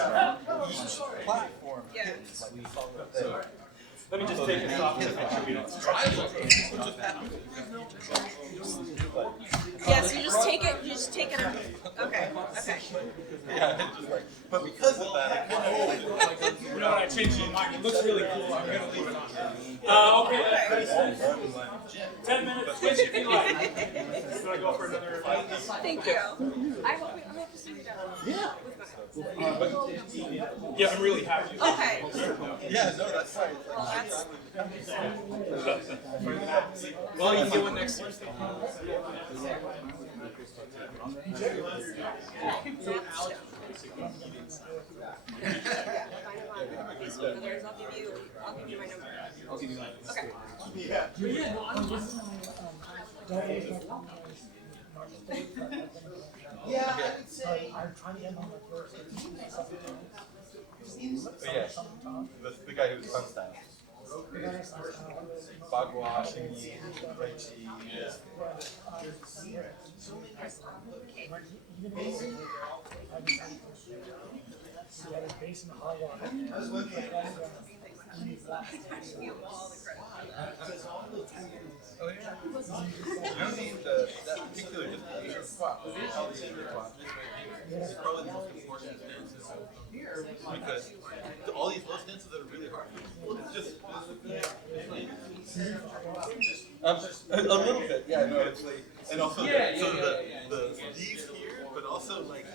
Each platform hits like solid thing. Let me just take this off and make sure we don't Yeah, so you just take it out. Okay. Okay. Yeah, it's just like, but because of that, I can't hold it. You know what? I changed my mind. It looks really cool. I'm gonna leave it on. Okay. 10 minutes. Switch if you like. You wanna go for another? Thank you. I hope to see you down. Yeah. Yeah, I'm really happy. Okay. Yeah, no, that's right. Well, that's Well, you can get one next Tuesday. Otherwise, I'll give you my number. I'll give you mine. Okay. Yeah, I would say. But yeah, the guy who's fun style. Bagua, Shingi, Tai Chi. I was looking at You all the credit. Oh yeah. You don't need that particular just squat. All these other squats. It's probably the most important stances here because all these low stances that are really hard. It's just a little bit, yeah. No, it's like, and also the these here, but also like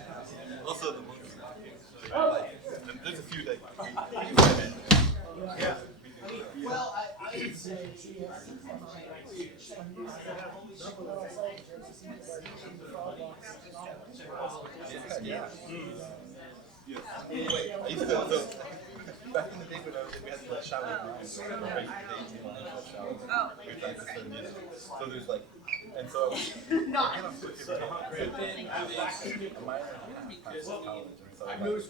also the monkey. Like, and there's a few that. Yeah. well, I would say Yeah. I used to, back in the day when we had the shower line, shower. So there's like, and so Not. I moved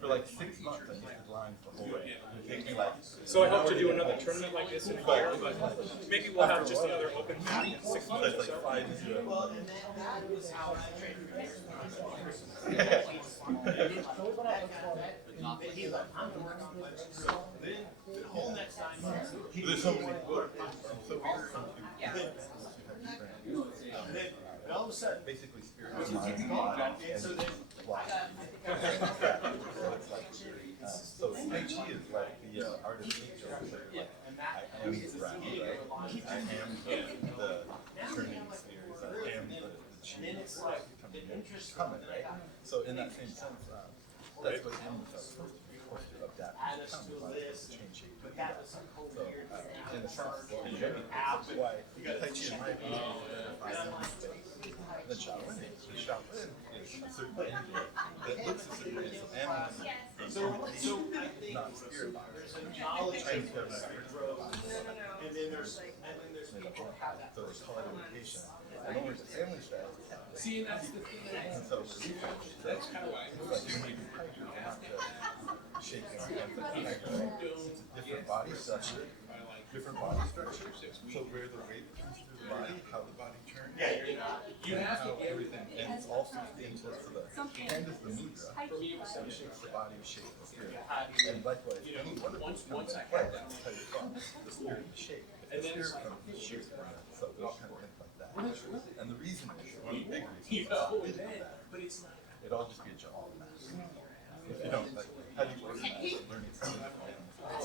for like 6 months. I used to grind the whole way. It took me like. So I hope to do another tournament like this in a year, but maybe we'll have just another open mat in 6 months or Like so. 5 0. well, and then that was how I trained. The whole next 9 months. There's so many books. So And then all of a sudden, basically spirit. and so then So Tai Chi is like the art of nature. Like, I am the ground, right? I am the turning spheres. I am the chi coming, right? So in that same sense, that's what animals are supposed to adapt to change shape. So in a sense, that's why Tai Chi in my opinion the Shaolin is. The Shaolin is a certain energy that looks a certain way. So animals not spirit. there's a knowledge and then there's people have that. So they call it education. And only the family strategy. See, and that's the thing. And so that's kind of why it's like you need to not just shaking our hands like that, right? It's a different body structure. Different body structures. So where the weight comes through the body, how the body turns. You have to How everything, and it's all fused into the hand is the mudra, that shapes the body, shapes the spirit. And likewise, any one of those comes into play, that's how you come. The spirit is shape. The spirit comes from shape. So those kind of things like that. And the reason is, one of the big reasons is it all just be a job. If you don't, like, how do you organize learning something? And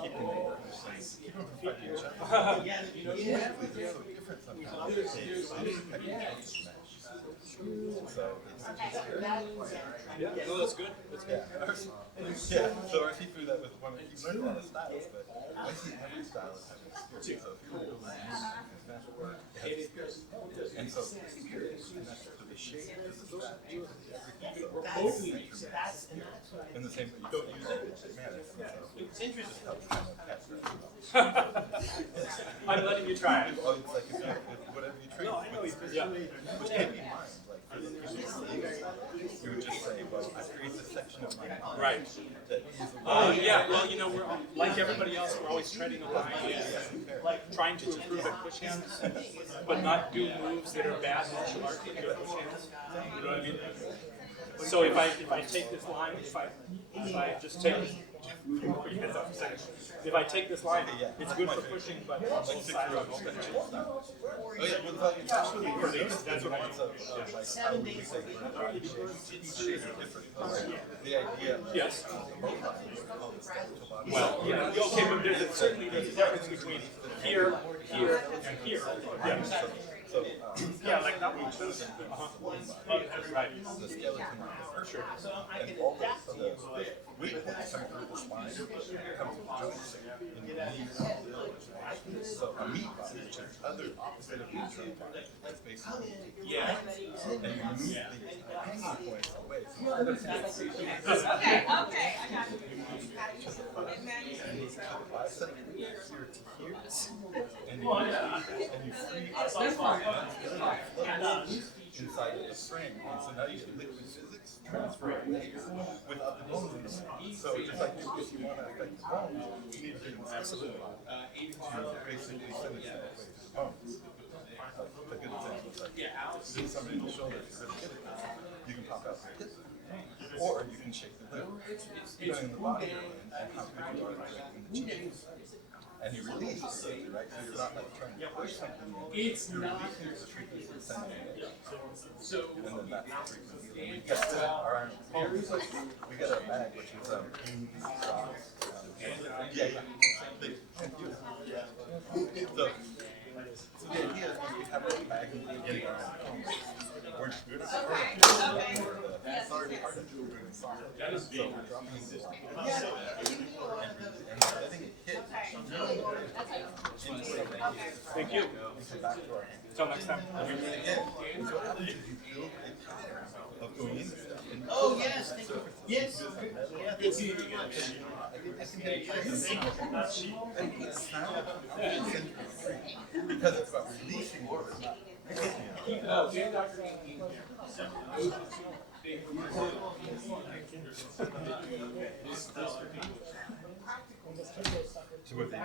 keeping them from each other. They're so different sometimes. They techniques match. So it's No, that's good. That's good. yeah. So RC threw that with one. He learned a lot of styles, but I see every style as having a spirit. So if you're doing work, it has a spirit. And so spirit is connected to the shape, to the strategy, to everything. So in the same way, you don't use it, man. It's interesting. I'm letting you try it. Well, it's like if whatever you train with, Yeah. which can be mind. Like for the people you would just say, well, I create this section of my mind. Right. That Yeah, well, you know, we're like everybody else, we're always treading the line, trying to improve at push hands, but not do moves that are bad martial arts with your push hands. You know what I mean? So if I take this line, if I just take if I take this line, it's good for pushing, but both sides are open. Oh yeah, well, it's actually that's what I want. Like I would say, each shape is different. The idea. Yes. Of the profile is called the skeletal body. Well, yeah, okay, but certainly there's a difference between here, here, and here. Yeah. So Yeah, like that one. Right. the skeleton for sure. And all the weight that's coming through the spine comes from joints and knees. So a meat body, which is the other opposite of the neutral body, that's basically Yeah. and you move the hanging points away. So instead of Okay, I got it. bicep here to here, and you free inside of the frame, and so now you get liquid physics transfer away without the bones in the frame. So just like if you want to affect the bones, you need to get in the skeleton to basically send it away to the bones. Like a good example is like do somebody in the shoulder, if you're really good at that, you can pop out the hip, or you can shake the glute, depending on the body you're in and how good you are at directing the chin. And you release it, right? So you're not like trying to push something in. You're releasing the frequency and sending it away. And then that's the frequency. And we get our homes, like, we get our bag, which is beans, sauce. Yeah. So the idea is when we have our bag and we're getting our homes, we're not it's already part of the sauce. So we're dropping this and letting it hit. Thank you. Until next time. So what happens is you build a pattern of going into stuff. Oh, yes. Yes. It's easy. I think it's sound because it's about releasing words, not to what they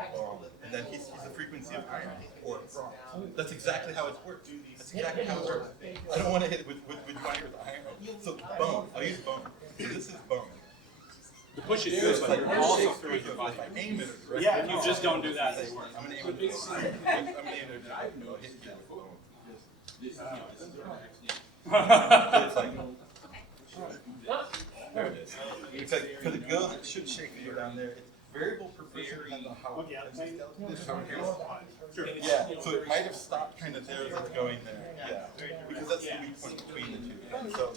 and then he's a frequency of iron or bronze. That's exactly how it works. That's exactly how it works. I don't want to hit it with wire with iron. So bone. I'll use bone. So this is bone. The push is good, but you're also throwing your body. If I aim it directly, Yeah, you just don't do that. I'm gonna aim it. I'm gonna aim it directly. I'll hit you with bone. So it's like there it is. It's like because it goes, it should shake and go down there. It's variable per person depending on how yeah, so it might have stopped kind of there as it's going there. Yeah, because that's the weak point between the two. So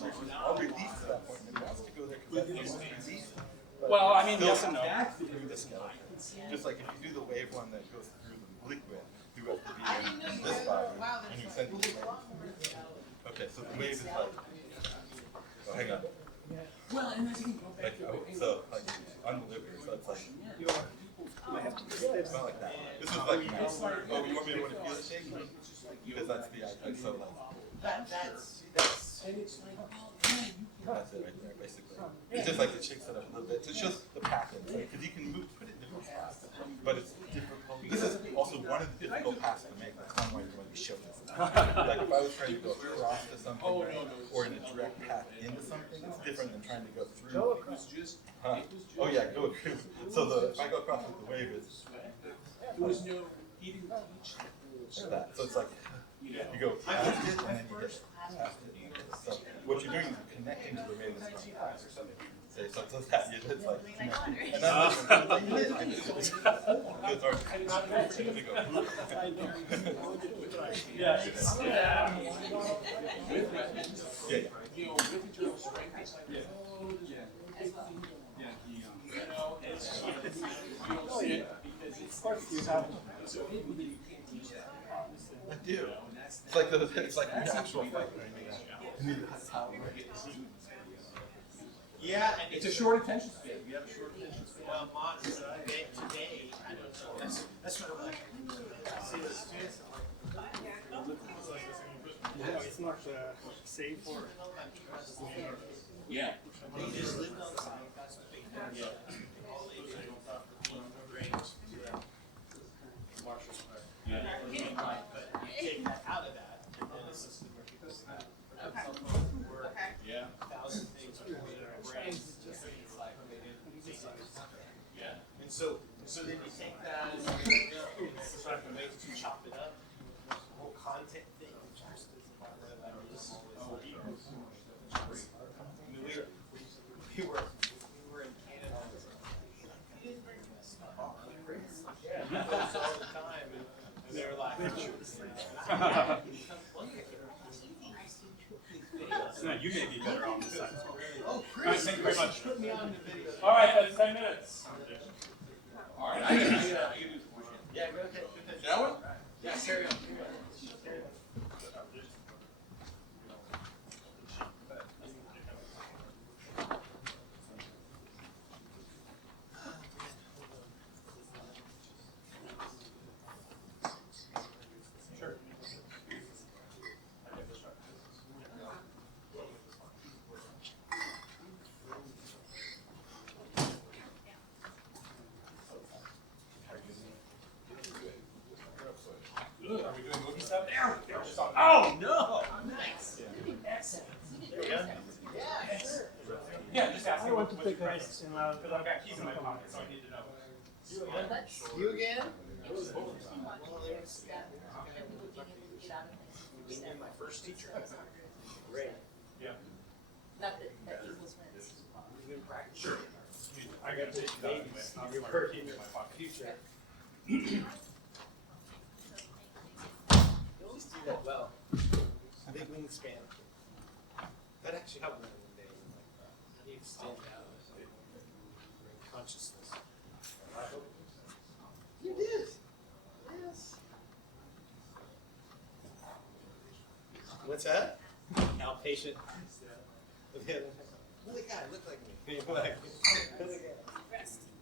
I'll release to that point and it wants to go there because that's the release. Well, I mean, yes and no. Through the skeleton. Just like if you do the wave one that goes through the liquid, you have to be in this body and you send it to the wave. Okay, so the wave is like, oh, hang on. Like, so, like, on the liver, so it's like, it's not like that. This is like, oh, you want me to feel it shake? Because that's the idea, so like, that's it right there, basically. It's just like it shakes it up a little bit. So it shows the pattern, because you can put it in different spots, but it's difficult. This is also one of the difficult paths to make. That's one way you're going to show this. Like if I was trying to go across to something, or in a direct path into something, it's different than trying to go through. Oh yeah, go across. So if I go across with the wave, it's that. So it's like you go past it and then you get past it. So what you're doing is connecting to the wave that's going past. Okay, so it's that. It's like, and then Yeah. You know, with internal strength, it's like, oh, yeah. You know, it's you don't see it because it's Of course you have. so hidden that you can't teach that. I do. It's like it's like an actual fight. Yeah, and It's a short attention span. We have a short attention span. well, today, I don't know. That's what I'm like. See the students. It's not safe or. Yeah. They just lived on the side. That's what they did. All they did was range to martial art. Yeah. But you take that out of that, and then it's a system where people have work, Yeah. 1,000 things are going in our brains. It's like they didn't Yeah. And so then you take that and sort of ways to chop it up. The whole content thing, just is part of that. We were in Canada. He didn't bring this stuff. Yeah, he goes all the time, and they're like, You may be better on this side as well. oh, Chris. All right, thank you very much. Put me on the video. All right, that's 10 minutes. All right, I can do some push-ins. Yeah, go ahead. Shall we? Yeah, carry on. Are we doing movie stuff? Oh, no. Yeah, just ask I me want to what's your take price. this in Because I've got keys in my pocket, so I need to know. You again? You're my first teacher. Great. Yeah. Not that equals minutes. Sure. I got to take it out. It's not You're my working keys in my pocket. future. You always do that well. Big wingspan. That actually helped me one day. How do you stand out in consciousness? You did. Yes. What's that? Outpatient. Look at guy, look like me.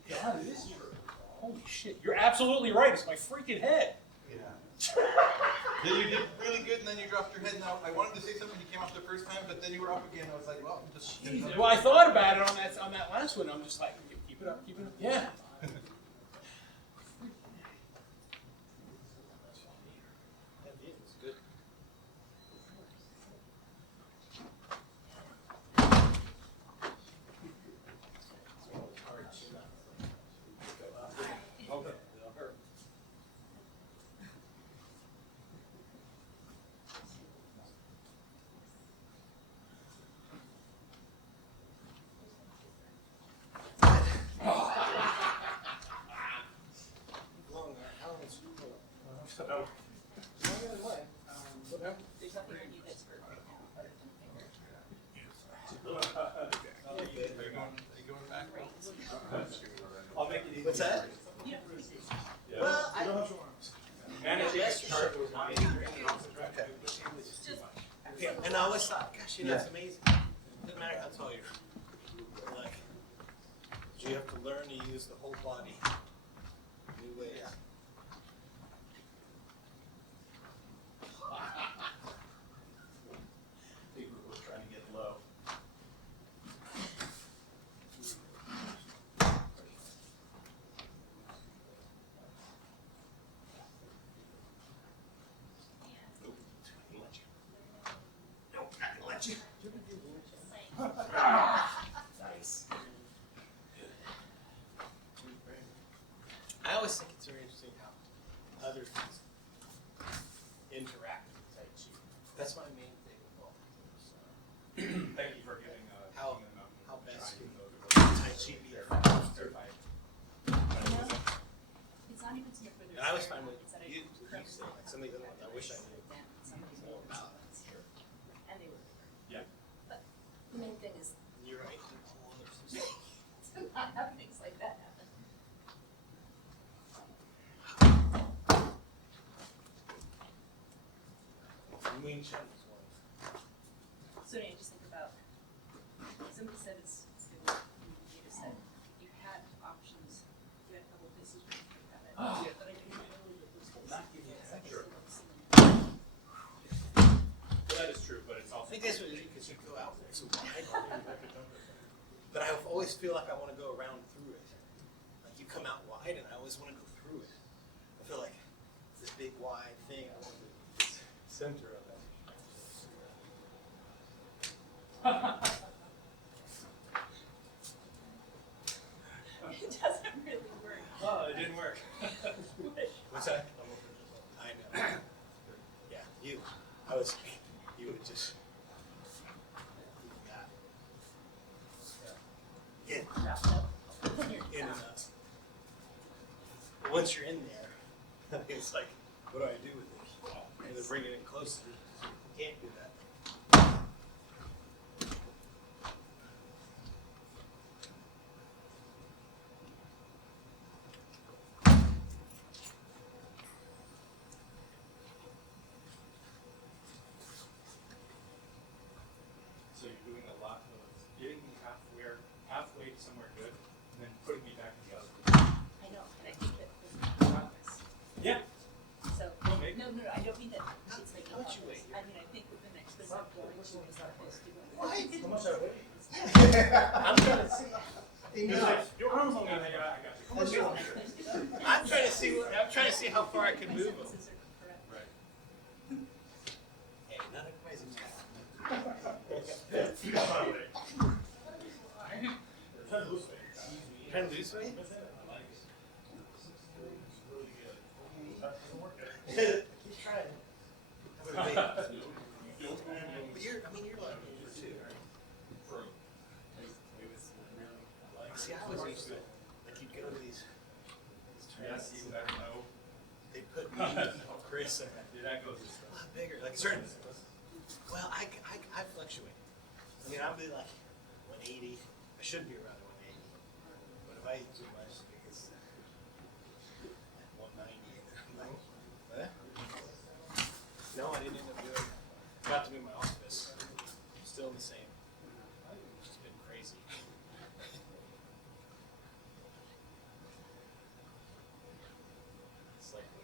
God, it is true. Holy shit. You're absolutely right. It's my freaking head. Yeah. Then you did really good, and then you dropped your head. Now I wanted to say something. You came up the first time, but then you were up again. I was like, well, just. Well, I thought about it on that last one. I'm just like, keep it up, keep it up. Yeah. It's good. There's nothing in you that's for I'll make it easy. What's that? Well, I don't. Managing a chart was my Yeah, and I always thought, gosh, that's amazing. Doesn't matter how tall you are. Like, you have to learn to use the whole body. New ways. People were trying to get low. I always think it's very interesting. And I always find what you say, like some of the other ones I wish I knew more about. And they were. Yeah. But the main thing is You're right. to not have things like that happen. Wing Chun is one. So now you just think about, somebody said it's good, you just said you had options, you had a couple places where you could have it. But I didn't know that those places. Not giving you that. Sure. Sure. That is true, but it's I also. think that's what it is, because you go out so wide. But I always feel like I want to go around through it. Like you come out wide, and I always want to go through it. I feel like this big wide thing, I want to be the center of it. It doesn't really work. Oh, it didn't work. What's that? I know. Yeah, you. You would just. Yeah. Wrapped up. In and out. But once you're in there, it's like, what do I do with it? And then bring it in closer. You can't do that. So you're doing a lot of getting me halfway to somewhere good, and then putting me back to the other. I know, and I think that this is progress. Yeah. So, Well, maybe. no, I don't mean that it's like. How much you weigh? I mean, I think with the next step going to is supposed to go. How much I weigh? I'm trying to see. Your arms only hang out. I got you. How much you weigh? I'm trying to see. I'm trying to see how far I can move them. Sentences are correct. Right. Hey, not everybody's a man. Trying to lose weight? Keep trying. But you're, I mean, you're like over two, right? See, I was used to it. Like you'd go to these Yes, trainings, you better know. they put me, Chris, and Did that go this a lot bigger. Like certain. Well, I fluctuate. I mean, I'll be like 180. I should be around 180. But if I eat too much, it gets at 190. I'm like, what? No, I didn't end up doing. Got to be in my office. Still the same. It's been crazy. It's like I'm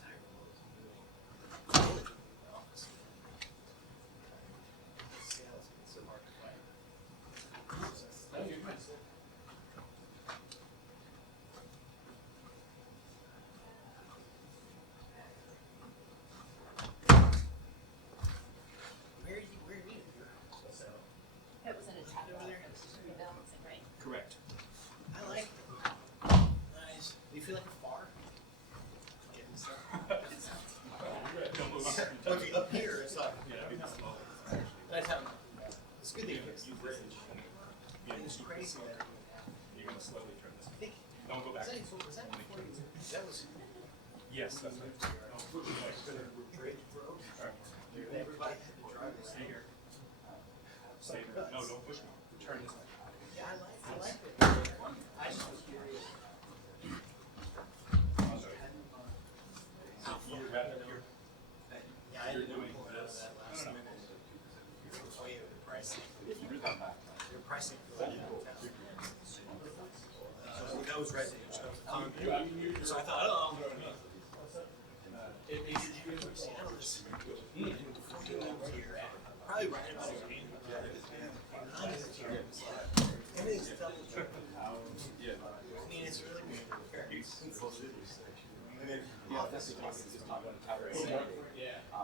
tired of all this moving. In the office. Sales get so hard to find. Where are you? That was an attack over there. It was just rebalancing, right? Correct. I like it. Nice. Do you feel like a far? Getting stuff. Okay, up here, it's like. That's how. It's good that you bridge. It's crazy that. You're gonna slowly turn this. I think. Don't go back. Was that before you? That was. Yes, that's right. Bridge broke. Everybody had to drive this. Stay here. Stay here. No, don't push me. Turn this way. Yeah, I like it. I just was curious. You're right up here. Yeah, I didn't know anything about that last minute. Oh yeah, the pricing. Your pricing for that downtown. So that was residential. So I thought, oh. Seattle is before you moved here, probably right about your age. I moved here, it was like, everything's double triple. I mean, it's really weird. And then,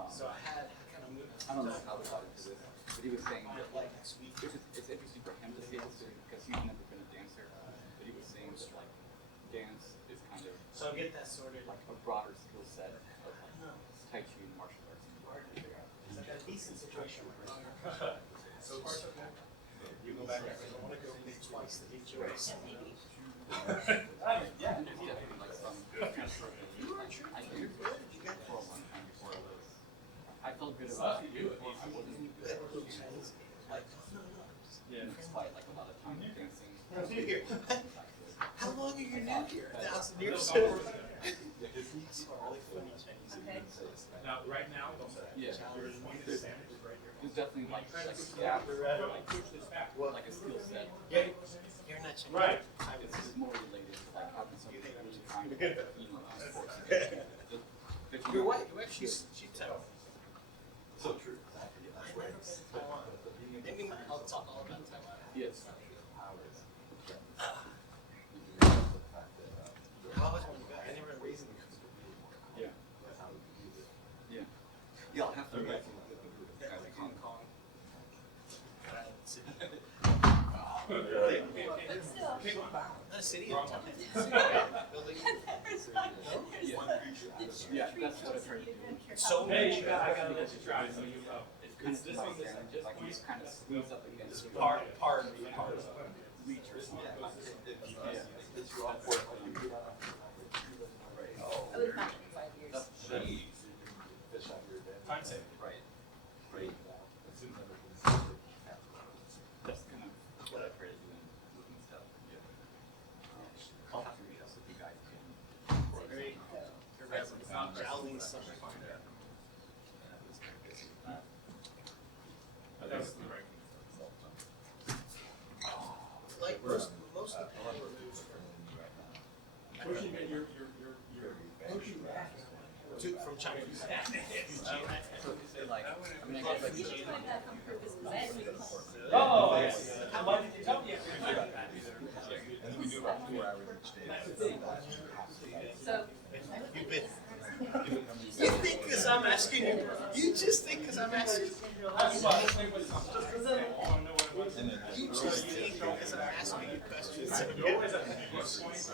so I kind of moved. I don't know how we got into this, but he was saying that Like next week. it's interesting for him to see this because he's never been a dancer. But he was saying that like dance is kind of So I'll get that sorted. like a broader skill set of like Tai Chi and martial arts. I got a decent situation where So you go back there. I want to go maybe twice the HOS. Maybe. Yeah. Yeah, like some transferability. I did for a long time before I was. I felt good about it before I wasn't good at it. Like, despite like a lot of time dancing. How long are you new here? 1,000 years? Now, right now, Yeah. there's one of the sandwiches right here. There's definitely like a gap, like a skill set. Yeah, you're not Chinese. Right. It's more related to like having something really trying to, sports. Your wife, she's tough. So true. Maybe I'll talk all about Taiwan. Yes. I always want to go. I never had a reason to go. Yeah. Yeah. Yeah, I'll have to go. Hong Kong. Not a city of time. Yeah, that's what I tried to do. So Hey, many. I gotta let you try, so you know. It's kind of my advantage. Like, you just kind of squeeze up against it. Part. Reach or something. Yeah. I would have found it in 5 years. Time safe. Right. That's kind of what I try to do in moving stuff. Yeah. I'll have to meet up with you guys again. Jowling summer. Like most of the people Pushing it, you're pushing back. from China. Like, I mean, I guess like Usually like that come through business ed. Oh, yes. Why did you tell me? And then we do about 4 hours each day. So, You've been. You think because I'm asking you? You just think because I'm asking you? That's why this thing was something. I wanna know what it was. And then You just think because I'm asking you questions. You always have to make this point. This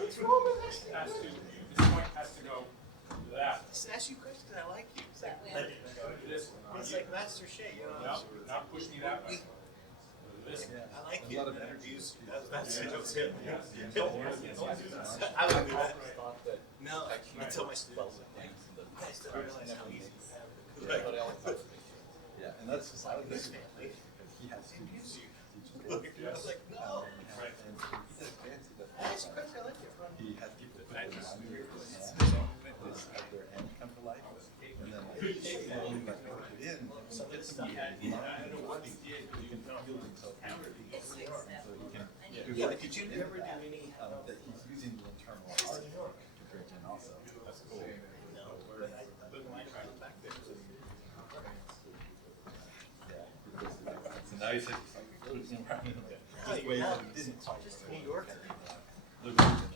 point has to go to that. Just ask you questions. I like you. It's like, Go to this one. it's like Master Shea, you know? No, not push me that way. This one. I like a you. lot of interviews. That's it. Don't do that. I would do that. thought that No, I tell my students. I still realize how easy you have it. but I always thought Yeah, and that's It's like this because family. he has students. Look, I was like, no. And he does fancy that. I asked you a question. I like you. He has people put their hand in their hand, have their hand come to life, and then like, slowly like put it in, and when he gets them to his mind, he can feel himself happy. So he can do Yeah, like but did you in ever do that, any? that he's using the internal art to bring in also. That's cool. No, but I look when I try to back there. Yeah. So now he said it's like losing around in like just ways that he didn't quite. Just New York.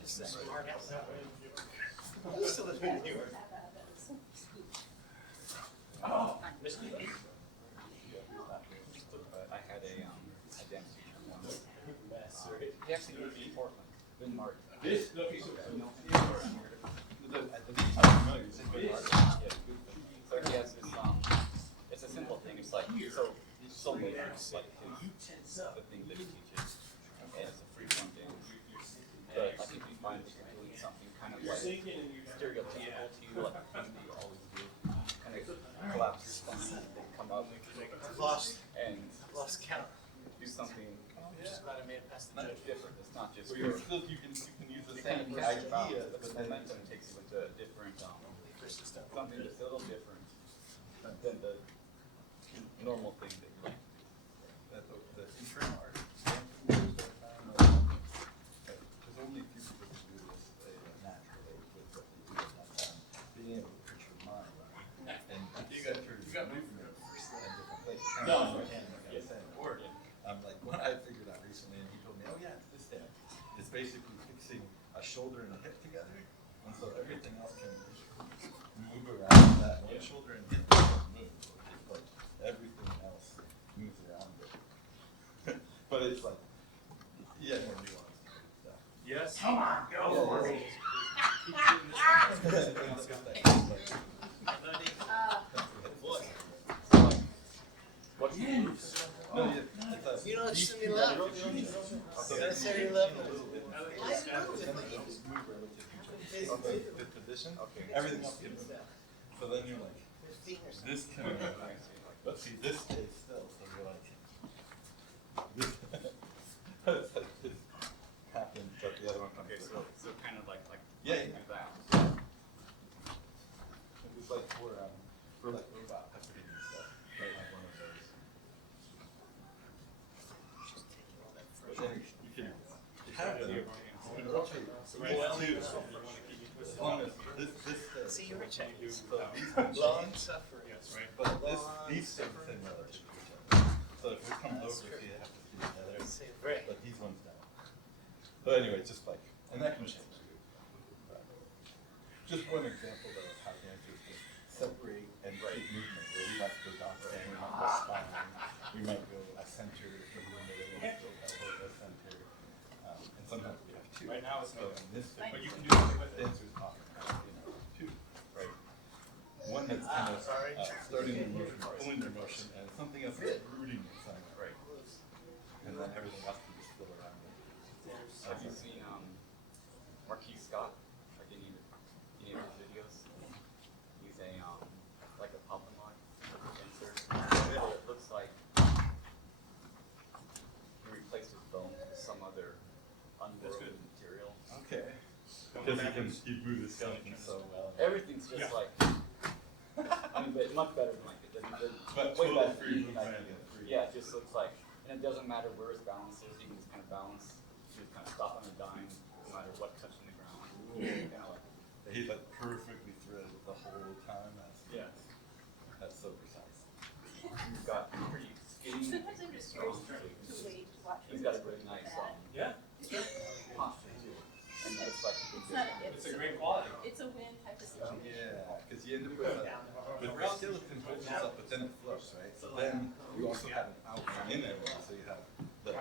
Just Just smart ass. I used to live in New York. Oh. I had a dance teacher once. He actually lived in Portland, in Martin. This, look, he's. You know him? At the beach, I'm familiar. It's a good art. Yeah, so he has this, it's a simple thing, it's like, so later, it's like the thing that he teaches, and it's a free form dance. But I think he finds you're doing something kind of like stereotypical to you, like a thing that you always do. Kind of collapse your spine, and come up, Lost and lost count. do something Just glad I made it past the not judge. different, it's not just So your, you can use the you kind same of catch your balance, idea, but the then momentum takes you into a different, something that's a little different than the normal thing that you like. the internal art. There's only a few people who do this naturally with what you do. Being able to put your mind and you got movement in different places. No. Like one I figured out recently, and he told me, oh yeah, it's this dance. It's basically fixing a shoulder and a hip together, and so everything else can move around that one shoulder and hip doesn't move. Like everything else moves around it. But it's like, yeah, more nuanced stuff. Yes. Come on, go. Boy. What do you use? No, yeah, it's You know, it's in the left. That's in the left. The position, everything else can move. So then you're like, this can move. But see, this stays still, so you're like, this, it's like this happens, but the other one comes. Okay, so kind of like Yeah, do yeah. that. It's like for like robot peppering and stuff. Right, like one of those. But then you can have them. You can rotate too. As long as this stays. See, you're a Chinese. So these can Long change, suffering. but these stay the same relative to each other. So if it comes over, so you have to see together. But these ones don't. So anyway, just like, and that can change. Just one example though of how dancers can separate and keep movement. Where we might go downstairs, we might go spine, we might go a center, we might go elbow, a center, and sometimes we have two. Right now it's So no. in this, But you can do something with it. dancers often have two, right? One that's kind of starting their motion, pulling their motion, and something else that's rooting inside. Right. And then everything else can just flow around it. Have you seen Marquis Scott? Like any of his videos? He's a like a pop and lock dancer. So it looks like he replaced his bone with some other unwoven material. Okay. Because he moves the skeleton so well. Everything's just like I mean, but much better than like it. But Way total better free than I movement did. and free. Yeah, it just looks like, and it doesn't matter where his balance is. He can just kind of balance. He just kind of stop on a dime, no matter what touching the ground. Kind of like, He's like perfectly threaded the whole time. yeah. That's so precise. He's got pretty skinny. Sometimes I'm just curious arms, too. to wait to watch. He's got a really nice Yeah, posture too, and it's like a It's good not, difference. it's a great quality. it's a win type of situation. Yeah, because you end up with the skeleton holds us up, but then it floats, right? So then you also have an outline in there, so you have the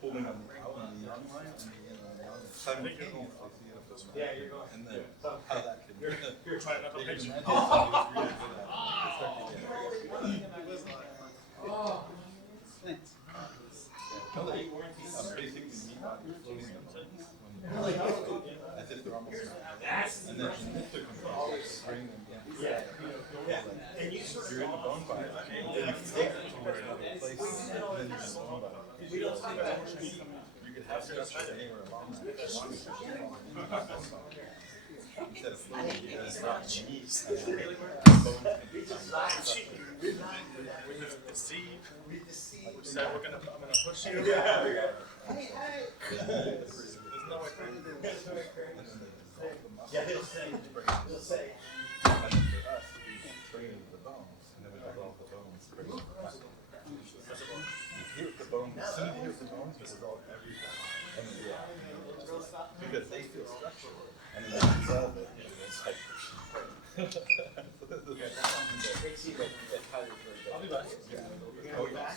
pulling on the out on the outline and the in on the outline simultaneously. So you have to Yeah, you're going. and then how that can. You're trying to They can picture. imagine somebody who's really good at it. Start to get it. Basically, meat body floating in the bones as if they're almost not. And then Mr. control bring them in. And you sort You're in the bone body, and then you can take it to where another place, and then you're in the bone body. You could have structure anywhere along that, as long as you're falling into the bone body. Instead of floating, you just drop cheese. And then the bones can be Deceive. Said I'm gonna push you. Yeah, he'll say. He'll say. And then for us, we train the bones, and then we dissolve the bones. Bring them back. You hear the bones. As soon as you hear the bones, you dissolve everything. And then, yeah, because they feel structured, and then you dissolve it. And it's like. I'll be back. Oh, yeah.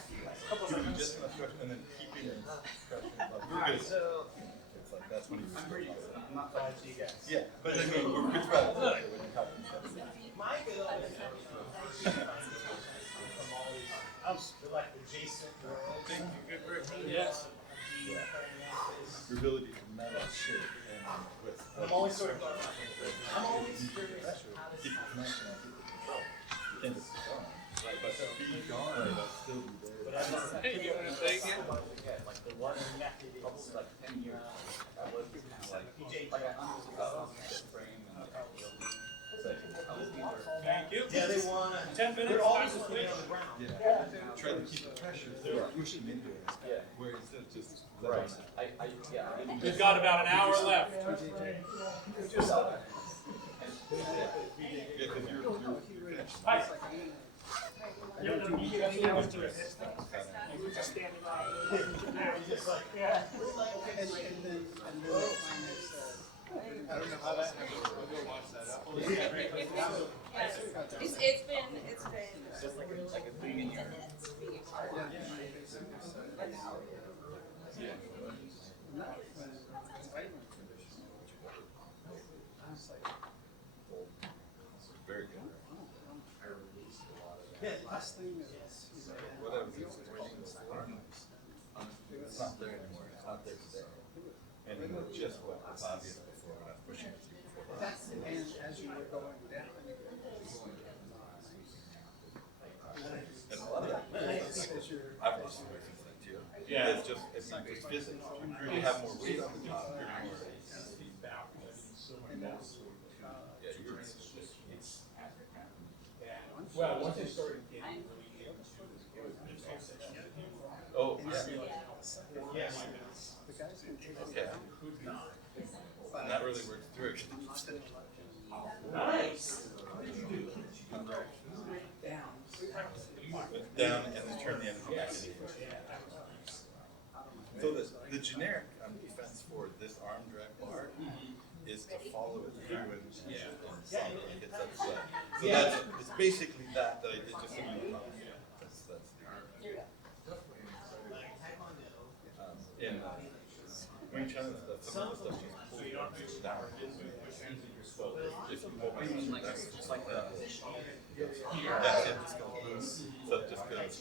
Giving you just enough structure, and then keeping it structured. You're good. It's like that's when you. I'm not glad you guys. Yeah, but I mean, we're good about it. When you talk to each other. Like adjacent world. Good work. Yes. Your ability to metal shape and with. I'm always sort of. I'm always Keep the pressure, keep the connection, and keep the control. You can't just be gone. Right, but be gone, but still be there. Hey, you want to say again? Like the one probably like 10 years. I was kind of like I understood the frame and the building. So I was either Thank you. Yeah, they want 10 minutes. They're always Time to putting switch. on the ground. Yeah, try to keep the pressure, so you're pushing into it. Yeah. Where instead of just right. letting it. Yeah. I didn't We've got about an hour left. Yeah, because you're finished. Hi. Yeah, no, you get into it. You were just standing by. Yeah. I don't know how that happened. We'll go watch that up. It's been just like a thing in your. Very good. Yeah, last thing is What I was explaining was on out there today. And it was just what was obvious before when I was pushing it before that. And as you were going down, And a lot of that, I've lost some weight since then too. Yeah. It's just, it's not just physics. You have more weight on the top, you're more. Yeah, you're. Well, once I started getting really into Oh, yeah. the guys can take Okay. And that really works through. nice. Down and then turn the energy back into the So the generic defense for this arm drag bar is to follow it through and follow it like it's upset. So that's it's basically that I did just in the that's in Wing Chun and stuff, some of the stuff just pulls you down. So if you hold my hand, that's like that. That's it, just goes boom. So it just goes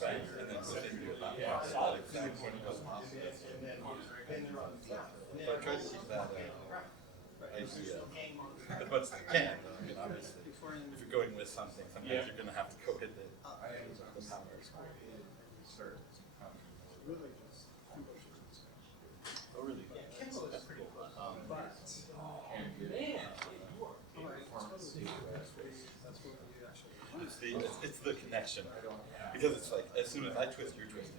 bang and then goes into your back pocket. Like that when it goes off. So I try to keep that idea as much as I can. I mean, obviously, if you're going with something, sometimes you're going to have to go hit the power. Oh, really? That's pretty cool. It's the connection. Because it's like, as soon as I twist, you're twisting.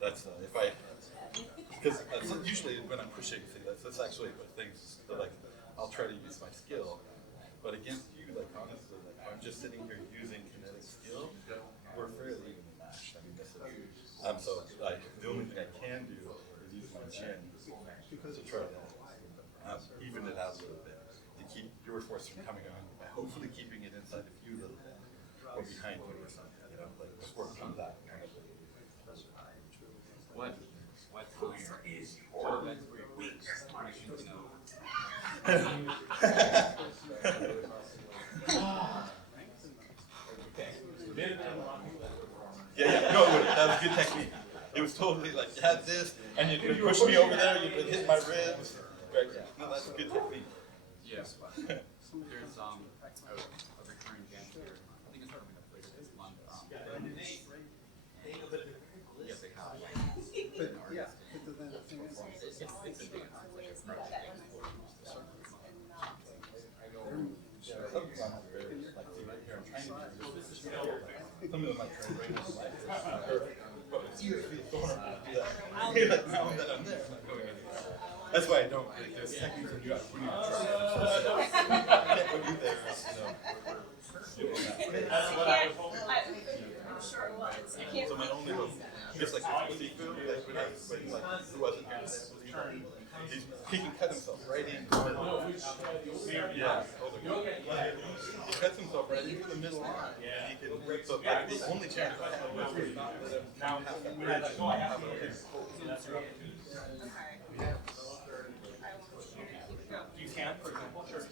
That's, if I, because usually when I'm pushing, that's actually what things, like, I'll try to use my skill, but against you, like, honestly, like, I'm just sitting here using kinetic skill, we're fairly evenly matched. I mean, this is, so, like, the only thing I can do is use my chin to try to even it out a little bit, to keep your force from coming on, by hopefully keeping it inside of you a little bit, or behind you or something, you know, like, before it comes out. What is your that's where your weak you know. Yeah, go with it. That was good technique. It was totally like you had this, and you could push me over there. You could hit my ribs. Right? Yeah. No, that's a good technique. Yes. There's a recurring game here. I think it's starting up later this month. Yeah, they have But yeah, but then the thing is, it's a dance. It's like a project. Something on that very, like, see right here, I'm trying to do this. Some of them I try right now, like this. But it's usually a storm. Like, now that I'm there, I'm not going anywhere. That's why I don't, like, there's techniques when you have to put you in a truck. I can't put you there, That's what I was hoping. I'm sure it was. I can't. So my only hope, just like seafood, like when I was, like, who wasn't here today, he can cut himself right in the middle. Yeah. He cuts himself right into the middle line. And he can, so like, the only chance I have was to not let him now have that bridge and have a big hole. You can, for example, sure.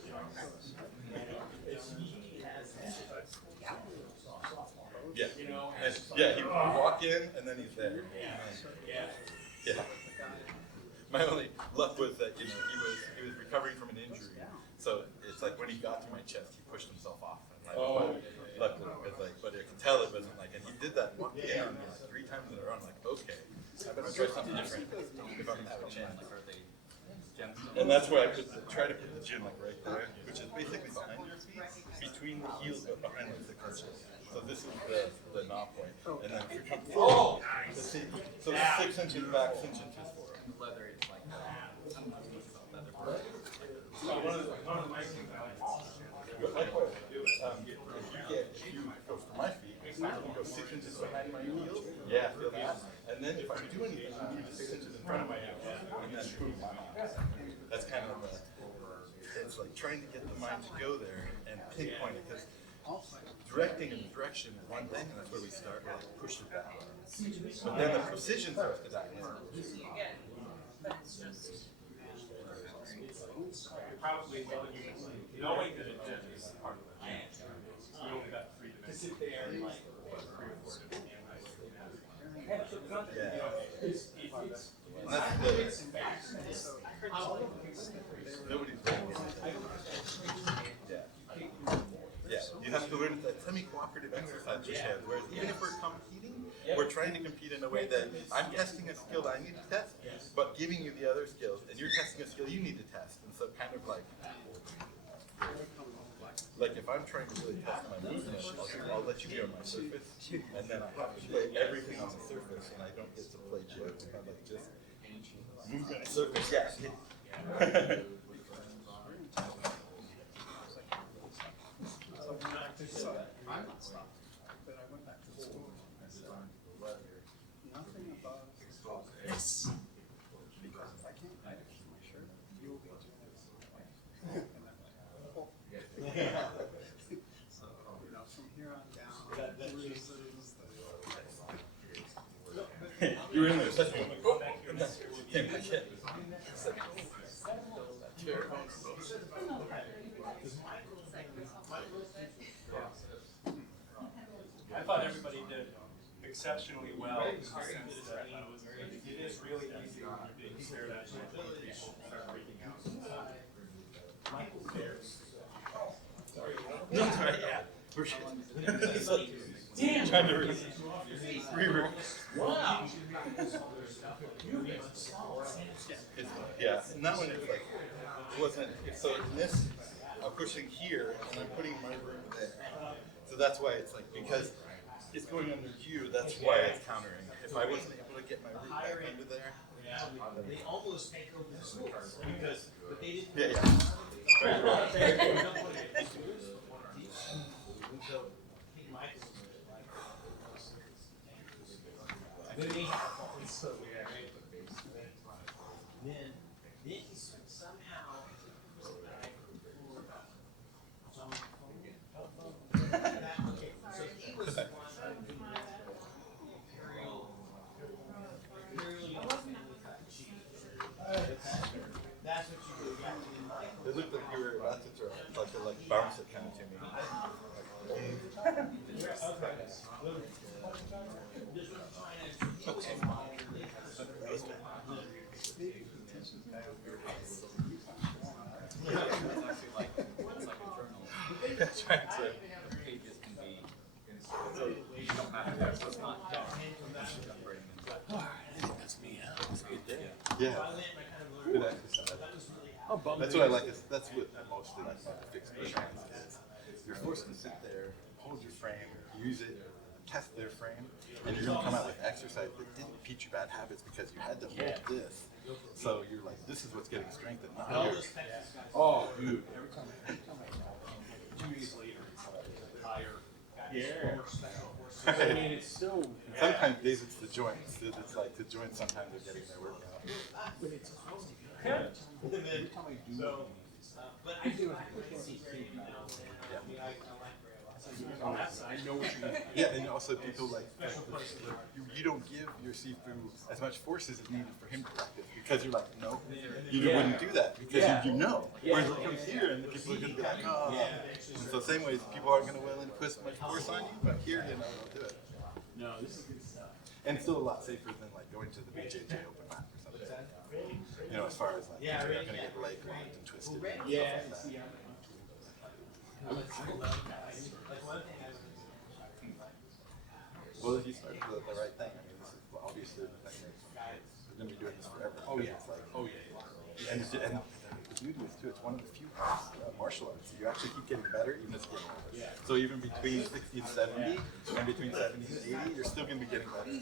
Yeah. And, yeah, he would walk in and then he's there. Yeah. My only luck was that, you know, he was recovering from an injury. So it's like when he got to my chest, he pushed himself off. And luckily, it's like, but I could tell it wasn't like, and he did that one day on me like 3 times in a row. I'm like, okay, I better try something different if I'm gonna have a chance. And that's why I try to put the gym like right there, which is basically behind your feet, between the heels but behind like 6 inches. So this is the knob point. And then if you come forward, so it's 6 inches back, 6 inches forward. Leather is like One of the nice things I like. Likewise, if you go for my feet, you go 6 inches behind my heels. Yeah, feel that. And then if I do anything, you move 6 inches in front of my heels. And then boom, I'm off. That's kind of it's like trying to get the mind to go there and pinpoint it. Because directing in the direction is one thing, and that's where we start, we like push it back. But then the precision starts to die in. Probably knowing that it is part of the dance. You only got 3 to sit there and like 3 or 4 different Yeah. that's nobody's doing it. Yeah, you have to learn that semi-cooperative exercise with hands. Whereas even if we're competing, we're trying to compete in a way that I'm testing a skill I need to test, but giving you the other skills, and you're testing a skill you need to test. And so kind of like if I'm trying to really test my movement, I'll let you be on my surface, and then I have to play everything on the surface, and I don't get to play joke. I like just move on the surface. Yeah. But I went back to school and I said, nothing above this. Because if I can't hide it from my shirt, you will be too. And I'm like, oh. So, from here on down, You're in there. I thought everybody did exceptionally well. It is really easy when you're being stared at. You start freaking out. No, sorry, yeah. We're trying to re-record. Wow. Yeah, and that one is like, it wasn't, so in this, I'm pushing here, and I'm putting my room there. So that's why it's like, because it's going under you, that's why it's countering. If I wasn't able to get my root back under there. They almost take over the schools because, but they didn't. Yeah, Then somehow. Okay, so he was the one That's what you do. It looked like you were about to throw, like to like bounce it kind of to me. Trying to. Pages can be, so you don't have to, so it's not. That's me, it's a good day. Yeah. Good exercise. That's what I like. That's what I mostly like about the fixed grip hands is you're forced to sit there, hold your frame, use it, test their frame, and you're gonna come out with exercise that didn't teach you bad habits because you had to hold this. So you're like, this is what's getting strengthened, not here. Oh, dude. Every time I 2 days later, it's higher. Yeah. I mean, it's so. Sometimes days it's the joints. It's like the joints sometimes are getting their workout. Every time I do But I do have to see. I know what you mean. Yeah, and also people like you don't give your Sifu as much force as is needed for him to practice because you're like, no, you wouldn't do that because you know. Whereas it comes here and people are gonna be like, oh. And so same way people aren't gonna willing to put much force on you, but here they'll do it. No, this is good stuff. And still a lot safer than like going to the BJJ Open Mat or something. You know, as far as like you're not gonna get leg locked and twisted. Yeah. Well, if you start the right thing, I mean, this is obviously the thing that we're going to be doing this forever. Oh yeah. It's like, Oh yeah. and the beauty is too, it's one of the few martial arts that you actually keep getting better even as you get older. Yeah. So even between 60 and 70, and between 70 and 80, you're still going to be getting better. You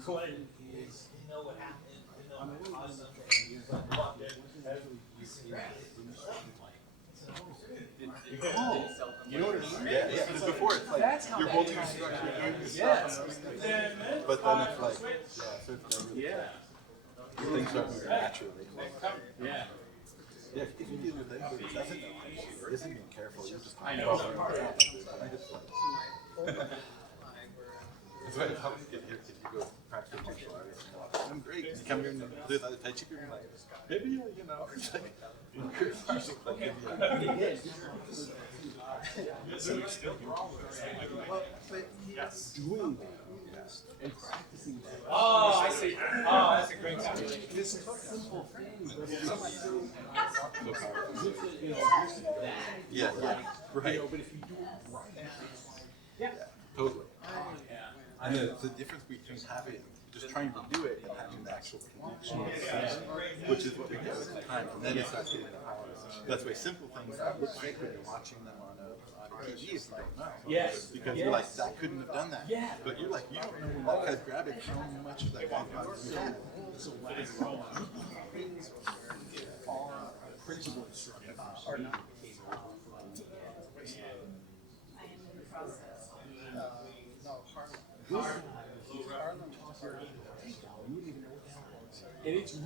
know what happened. You know what I mean? Yeah, yeah. Because before it's like you're holding your structure, you're doing your stuff, but then it's like, so things start moving naturally. Yeah. Yeah, if you deal with anybody who doesn't know how to or isn't being careful, you'll just I know. That's why it helps get here if you go practice martial arts. I'm great. You come here and do the Tai Chi, you're like, maybe you know, it's like, well, but doing that and practicing that. Oh, I see. Oh, that's a great guy. This is a simple thing, but it's so you know, Yeah, yeah, right. you know, but if you do it right, Totally. And the difference between having, just trying to do it and having the actual connection, which is what we get with the time, and then it starts getting the power. That's why simple things that look fake when you're watching them on a TV if you don't know. Yes. Because you're like, that couldn't have done that. Yeah. But you're like, you don't know when that guy's grabbing how much of that guy's grabbing. so what is wrong? Principal instruction are not No, Harlem. and it's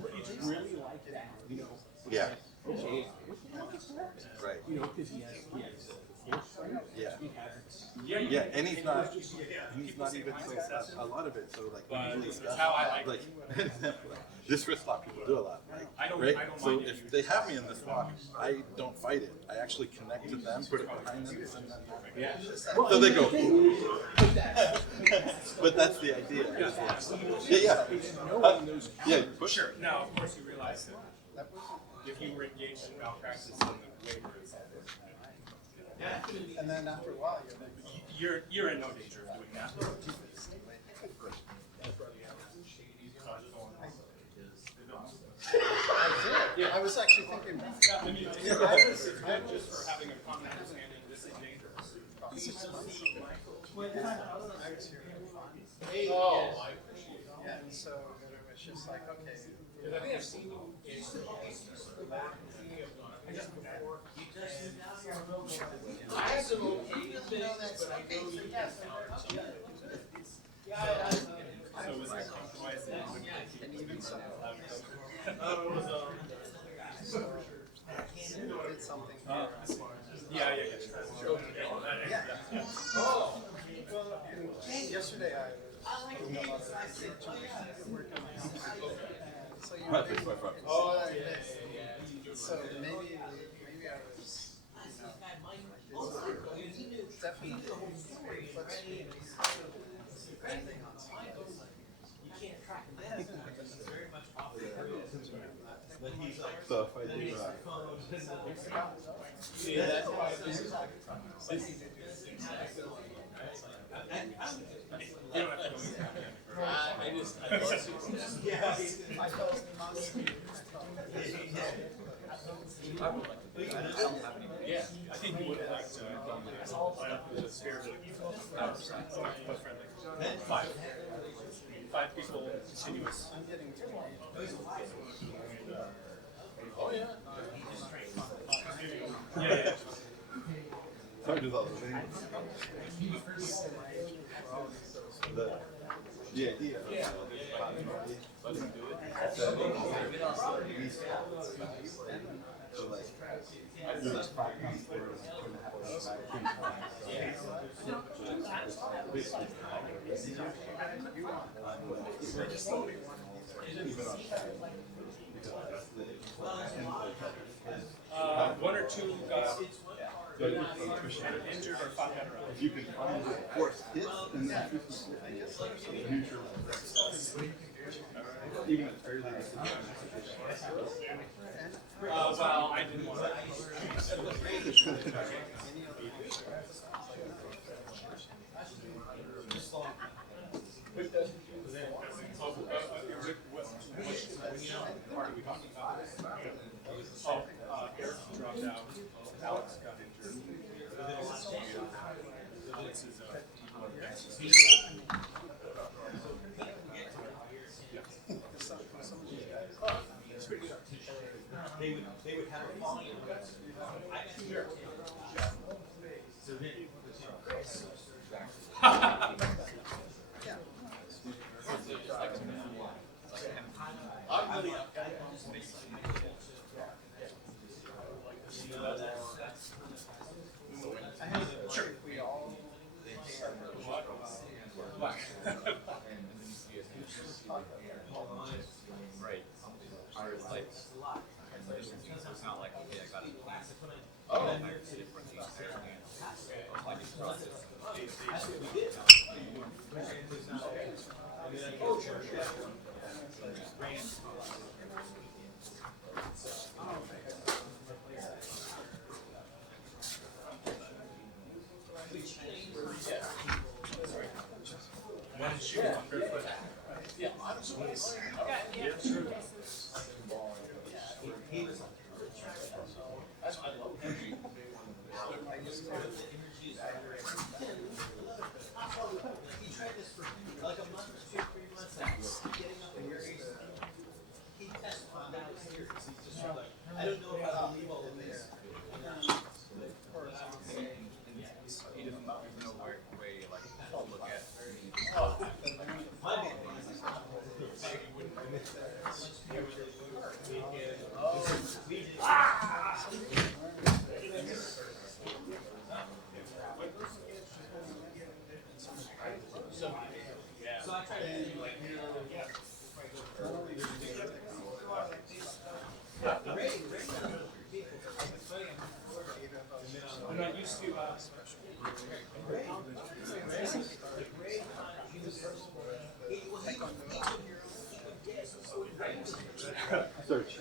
really like that, you know. Yeah. Okay, what the heck is that? Right. You know, because he has force strength. Yeah. He has Yeah, and he's not even so, a lot of it, so like, usually stuff, how I like like, an example, like, this wrist lock people do a lot, like, I don't right? mind So it. if they have me in this lock, I don't fight it. I actually connect to them, put it behind them, and send them back. Yeah. So they go, but that's the idea. Yeah, yeah, push. Sure. Now, of course, you realize that if you were engaged in malpractice, then the waiver is. And then after a while, you're like, You're in no danger of doing that. yeah, I was actually thinking, Yeah, I mean, it's good just for having a common understanding this is dangerous. I was here for fun. Oh, I appreciate it. Yeah, and so it was just like, okay. Because I think I've seen you in I have some okay things, but I know you can So was that compromise? And even so, did something here as far as Yeah. well, yesterday I was doing a lot of work on my house. So you know, so maybe I was, it's definitely depending on something. So if I do, Yeah, I think you would have liked to the spirit of friendly. Five people continuous. I'm getting to Oh yeah. hard as all the things. The idea of one or two got injured or fought better. if you can find the force hits and then neutral. Even at fairly Well, I didn't want to. Eric dropped out. Alex got injured. This is They would have a falling. Sure. we all Right. Like, it's not like, okay, I got it. Oh, I see it for the entire hand. Like, it's processed. I'm not used to Search.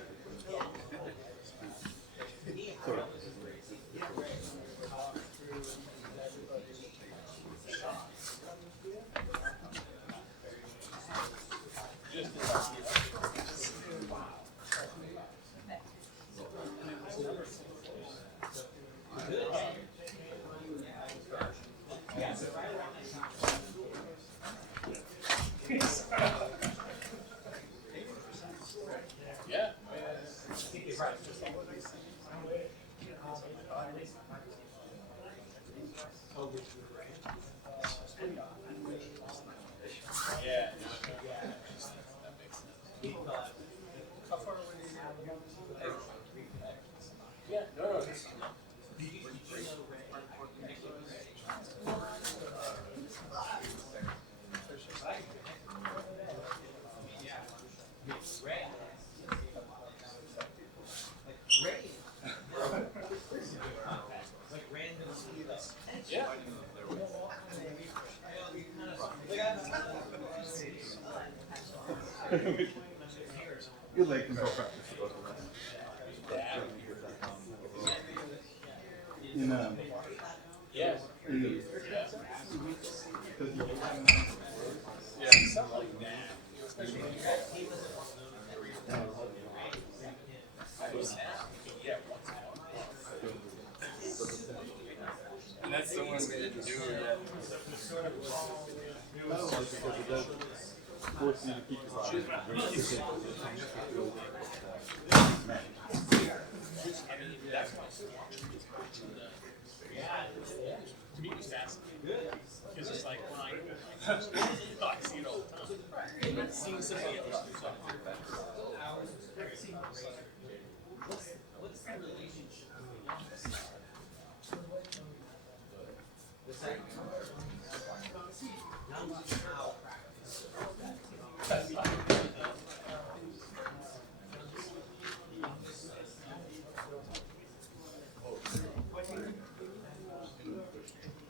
Good leg control practice. Yes. Yeah, something like that. And that's the one we didn't do yet. Force you to keep your body. To me, it was fascinating. Because it's like when I see it all the time. Seeing somebody else do something.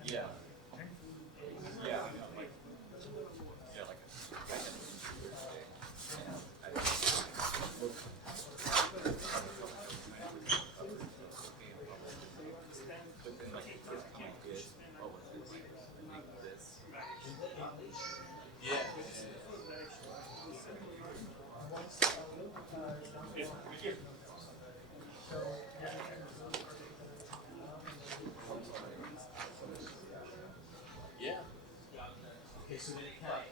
Yeah. Yeah. Yeah. Okay, so then it kind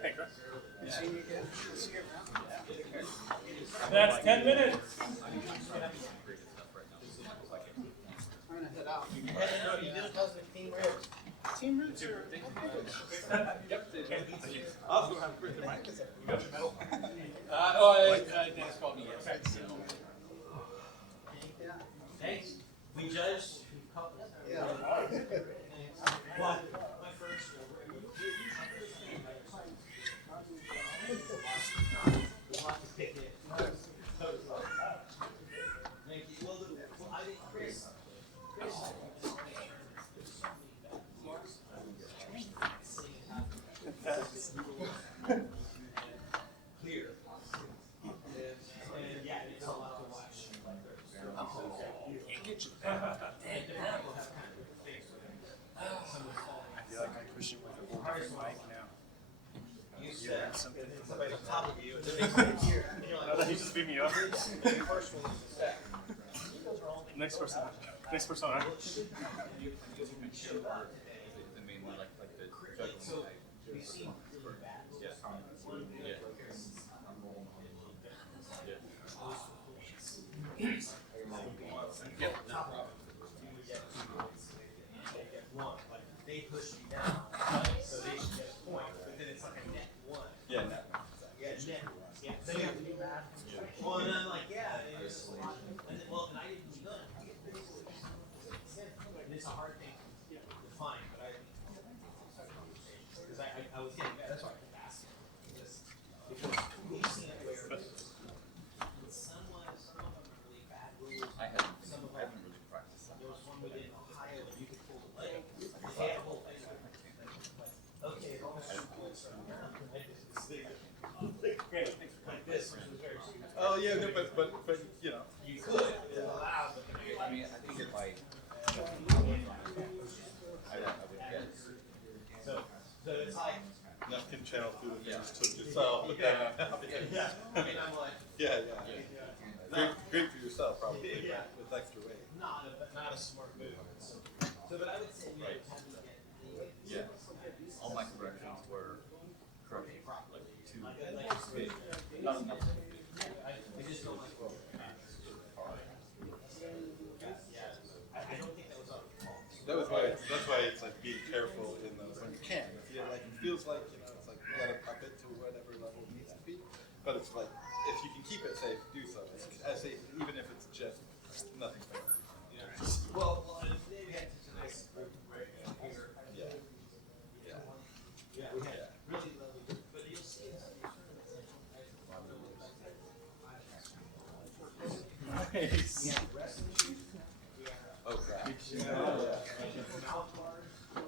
Okay, great. That's 10 minutes. I'm gonna head out. You just doesn't team ribs. Team roots are. Also have Chris in my Dennis called me yesterday. Yeah. Thanks. We judged. Yeah. Well, my first. Thank you. Well, I think Chris. Clear. And yeah, it's a lot to watch. I feel like I'm pushing with a whole different mic now. You said somebody on top of you, and then they sit here, and you're like, No, he just beat me up. the first one is the step. Next person. Next person. The main one, like the juggling So type. we see really bad. Yeah. Like they push you down, so they should get a point, but then it's like a net one. Yeah, no. Yeah, net. Yeah, so you have to do that. Well, and I'm like, yeah, and it's a lot. And then, well, and I didn't do that. And it's a hard thing to find, but because I was getting better. That's why I kept asking. Because we've seen it where some of them are really bad rules. I haven't really practiced that. There was one within Ohio that you could pull the leg. They had a whole thing. Okay, all the schools are like this, which was very stupid. Oh yeah, no, but you know. You could, it's allowed, but I mean, I think if I would get. so it's like, Nothing channel through the things to yourself, but then yeah, I mean, I'm like, yeah. Great for yourself probably, Yeah. with extra weight. not a smart move. So, but I would say we had to get Yeah. All my corrections were correct, like two. like Not enough. I just don't like. Yeah, I don't think that was our fault. That's why it's like being careful in those when you can. If you like, it feels like it's like you gotta up it to whatever level it needs to be. But it's like if you can keep it safe, do so. It's as safe, even if it's just nothing. Well, and today we had such a nice group, right? Here. Yeah. Yeah, we had really lovely group, but you'll see it's Nice. we had wrestling shoes, we had Oh crap. mouth guard, and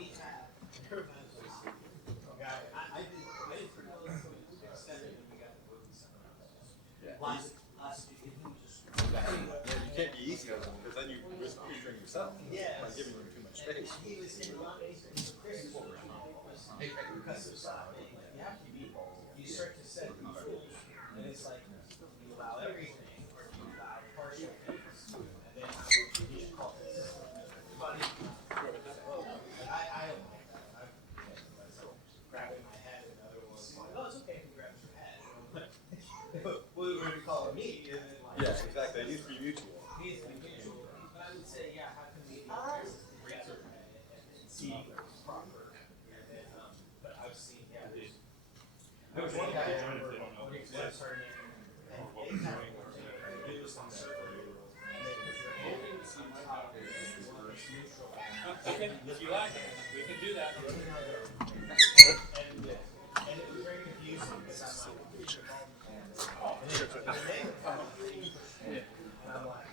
he had. Guy, I did pretty well extended when we got the movie seminar. Yeah. Last year, he was just. Yeah, you can't be easy on them because then you risk injuring yourself Yes. by giving them too much And space. he was in Chris because of something, you have to be, you start to set these rules, and it's like, you allow everything, or you allow partial things, and then you should call it funny. I don't like that, I'm grabbing my head, and the other one's like, oh, it's okay if he grabs your head. What would we call it, me, and then like. Yeah, exactly. It needs to be mutual. Needs to be mutual, but I would say, yeah, how can we break her and see what's proper, and then, but I've seen, yeah, there was one guy I remember, what's her name, and anytime it was on server, and they put your hand in, on top of it, it's neutral. Okay, if you like it, we can do that. And it was very confusing, because I'm like, and I'm like,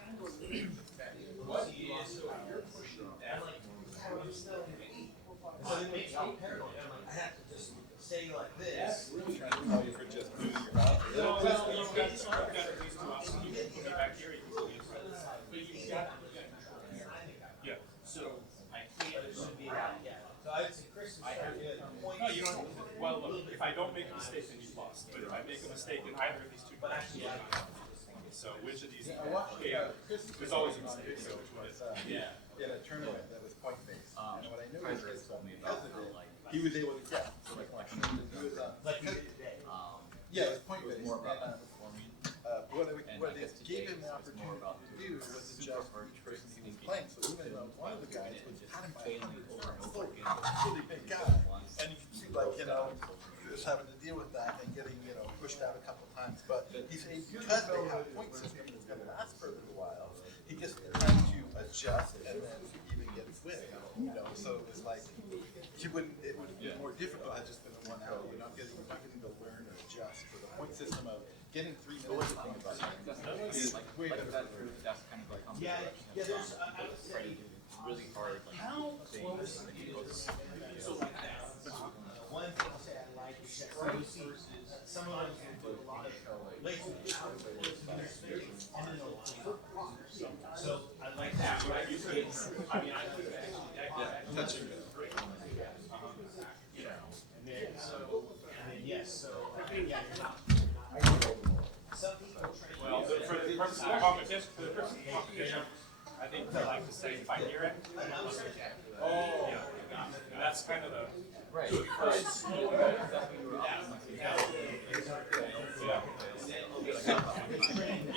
what do you, so you're pushing, and I'm like, I'm still in me. So it makes me paranoid, I'm like, I have to just stay like this. Oh, you for just moving your mouth. Well, you've got at least two options. You can put it back here, you can use it. But you've got, yeah. So, I can't, it should be that, yeah. So I would say Chris is trying to get a point. no, you don't, well, look, if I don't make a mistake, then you've lost. But if I make a mistake in either of these two But questions, actually, so which of these? Yeah, There's always a mistake, so which one is? Yeah. In a tournament that was point based. And what I knew was Kaiser that told me because about of how, it, like, he was able to, yeah. so like, He was, like you did today. yeah, it was point it was based. more about And, performing because they have a point system that's going to last for a little while, he just had to adjust and then even get with, so it was like, it would be more difficult had just been a 1 hour. You're not getting to learn or adjust. So the point system of getting 3 minutes to think about it is way better. That's kind of like there's really hard things. one thing I'll say I like is that you see some of them can do a lot of laces and then they'll so I like that, right? I mean, I think actually Touching it. and then yes, so yeah, some people train. Well, for the purpose of the competition, I think they like to say if I hear it, yeah, that's kind of the. Right. Yeah,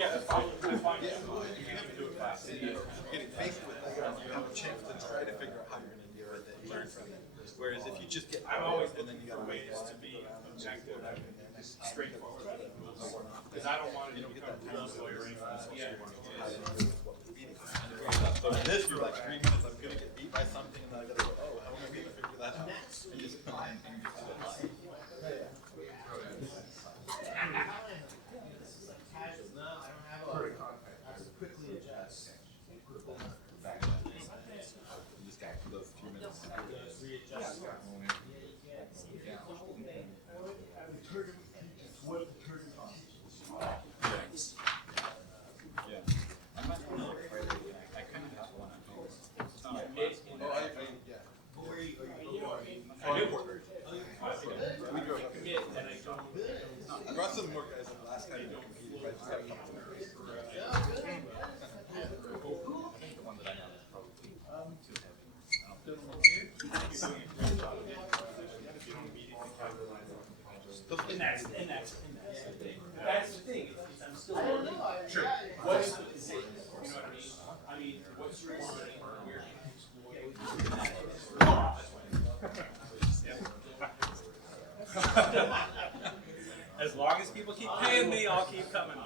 that's fine. That's fine. You can even do it fast. Getting faced with that, you have a chance to try to figure out how you're going to do it and learn from it. Whereas if you just get I'm always and then looking you for got ways to be objective and straightforward. Because I don't want to become rules lawyering. So in this, you're like 3 minutes, I'm going to get beat by something, and then I got to go, oh, how am I going to figure that out? And just come in and just apply. Quickly adjust. Just got those few minutes. Readjust. Yeah. I'm not really afraid. I kind of have one at home. It's not like Yeah. Where are you going? I do. We drove up. I brought some more guys than last time we competed, but I just got a couple of nerves. I think the one that I have is probably too heavy. That's the thing. I'm still learning. Sure. What's the thing? You know what I mean? I mean, what's your As long as people keep paying me, I'll keep coming.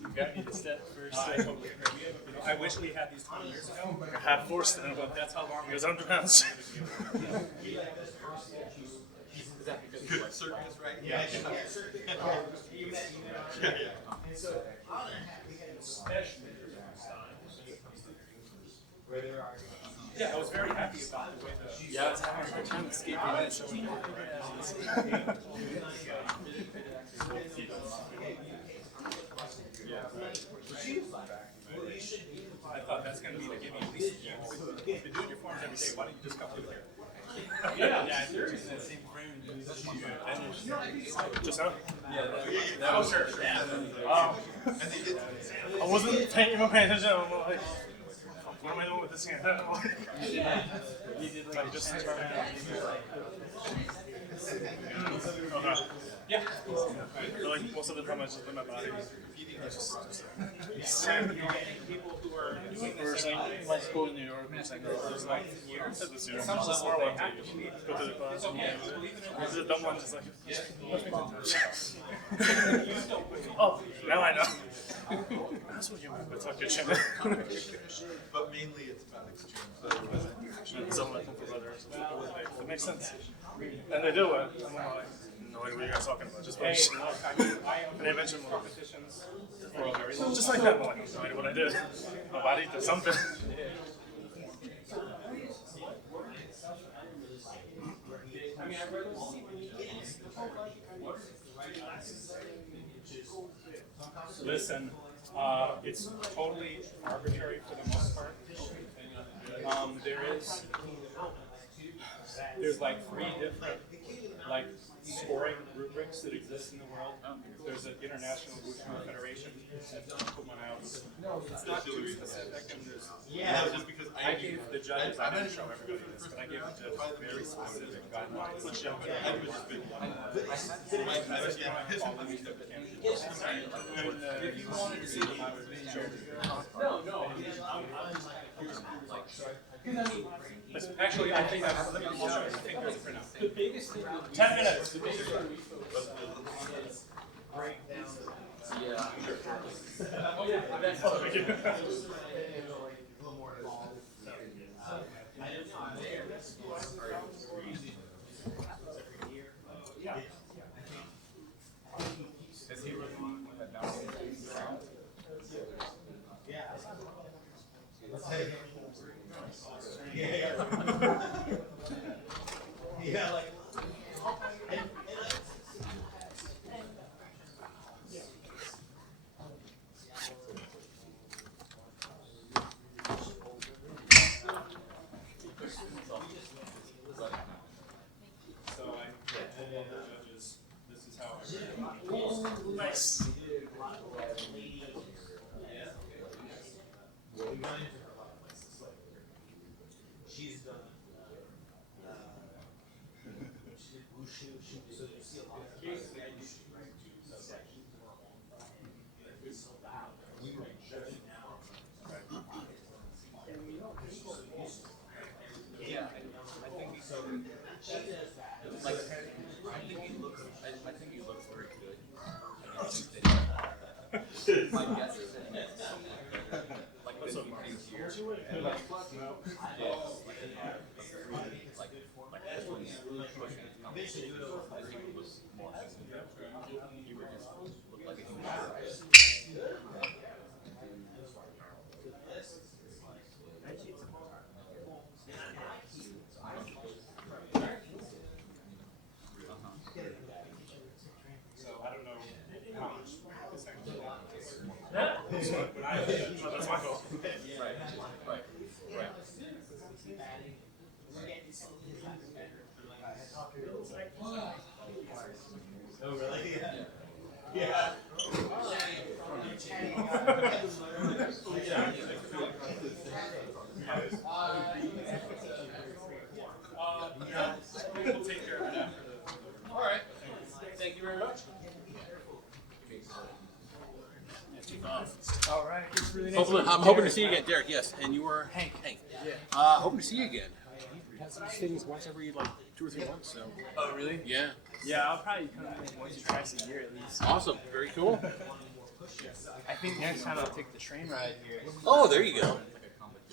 You got me to step first. I wish we had these 20 years ago. I have forced them, but That's how long it was underpants. Good circus, right? Yeah. Yeah. And so, especially where there are. Yeah, I was very happy about the way the. Yeah, I was having a hard time escaping that. So I thought that's going to be the give me at least. You've been doing your forms every day. Why don't you just come do it here? yeah, they're in that same frame. Just now? Oh, sure. I wasn't paying attention. I'm like, what am I doing with this hand? Like just okay. Yeah. Like most of the time I just put my body. People who are doing Or this like my school in New York, and like, there's like years of this year. Some of them more go to the class. This is a dumb one, just like, oh, now I know. That's what you meant by tuck your chin. But mainly it's about extreme. And some of my uncles others. It makes sense. And they do it. I'm like, no idea what you guys are talking about. Just Hey, watch. look, I mean, I And they mentioned more. competitions for a very long So just like that, I'm like, no idea what I did. My body did something. I mean, I'd rather see when you get into the whole Listen, it's totally arbitrary for the most part. There's like 3 different like scoring rubrics that exist in the world. There's an international Wushu Federation that put one out. It's not too specific, and there's Just because I gave the judges, I didn't show everybody this, but I gave the judges very specific guidelines. If you wanted to see them, I would make sure. No, because I mean, Actually, I think I'll show you. I think there's a printout. The biggest thing. 10 minutes. The biggest thing we focus on is oh yeah, that's Is he really one that now? Yeah, like. So I told the judges, this is how I nice. She's done she did wushu, so you see a lot of cases that you should write to so bad. We were judging now. Yeah, I think he's so. Like, I think he looks very good. I think that my guess is that like when he came here, like this one is really pushing his conversation. I think it was more you were just looked like a human. So I don't know how much this thing is. But that's my goal. Right. Oh, really? Yeah. Yeah, we'll take care of it after the. all right. Thank you very much. All right. It's really nice. Hopefully, I'm hoping to see you again, Derek. Yes, and you were Hank. Yeah. Hoping to see you again. Has these things once every like 2 or 3 months. So. Oh, really? Yeah. Yeah, I'll probably come in once or twice a year at least. Awesome. Very cool. I think next time I'll take the train ride here. Oh, there you go.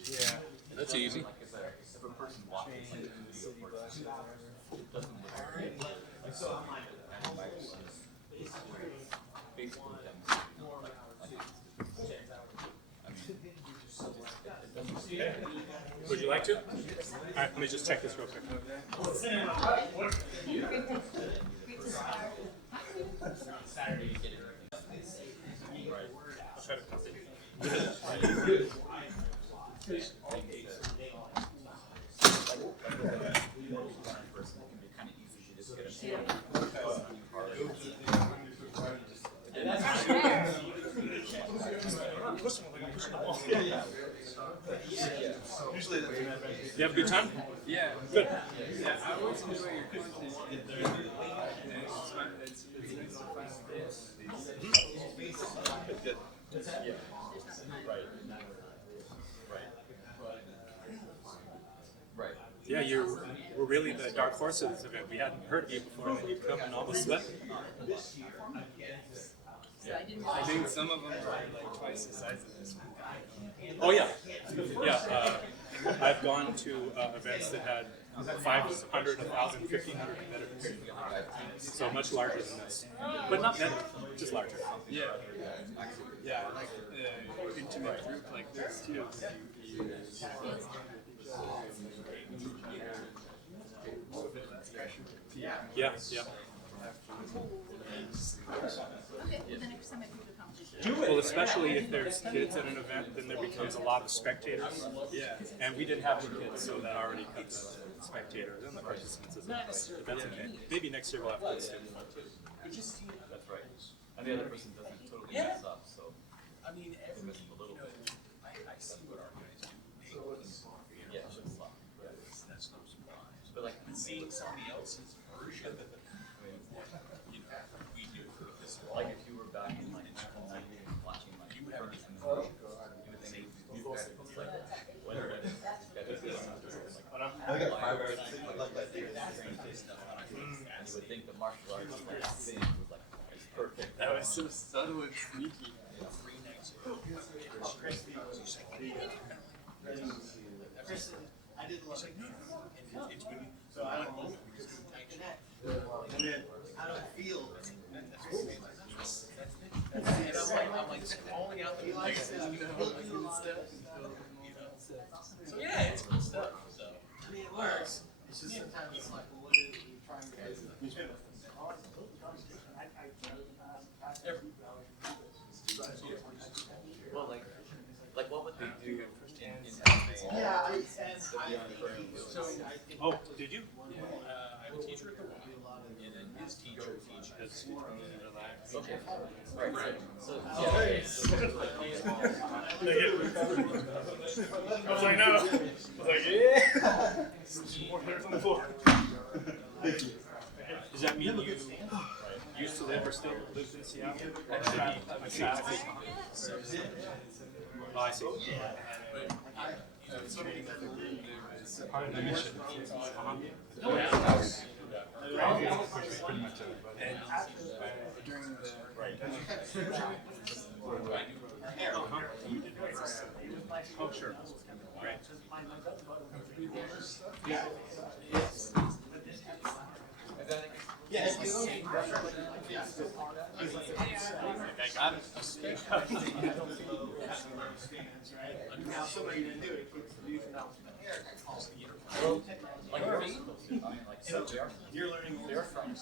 Yeah. That's easy. If a person walks Train, city bus, whatever. Would you like to? All right, let me just check this real quick. I'll try to copy. Usually that's You have a good time? Yeah. Good. Yeah, I always enjoy your content. It's fun. It's nice to finally get good. Right. Yeah, you were really the dark horse of this event. We hadn't heard of you before, and then you come and almost swept. I think some of them are like twice the size of this one. Oh yeah, yeah. I've gone to events that had 500, 1,000, 1,500 competitors, so much larger than this, but not better, just larger. Yeah. Yeah, like intimate group like this too. Yeah, yeah. Well, especially if there's kids at an event, then there becomes a lot of spectators. Yeah. And we didn't have any kids, so that already cut the spectators and the participants. That's okay. Maybe next year we'll have kids too. That's right. And the other person doesn't totally mess up, so I mean, they miss a little bit. I see what our guys do. Yeah, it's just slop. That's no surprise. But like Seeing somebody else's version of what we do. like if you were back in like watching like you have this movie, you would think these guys are just like whatever it is. These guys are just like, thing was like it's perfect. That was so subtle and sneaky. Chris, I didn't love it. It's when you, so I don't know because we connect. And then I don't feel. And I'm like calling out the lights. So yeah, it's cool stuff. So I mean, it works. It's just sometimes it's like, well, what are you trying to do? Well, like what would they do in Yeah, I Oh, did you? I have a teacher at the Y, and then his teacher teaches. Okay. Right. So I was like, no. I was like, yeah. More hairs on the floor. Does that mean you used to live or still live in Seattle? Oh, I see. Part of the mission. Pretty much during the Oh, sure. Right. Yeah. Yes. Yeah. Now somebody didn't do it. like You're learning. they're from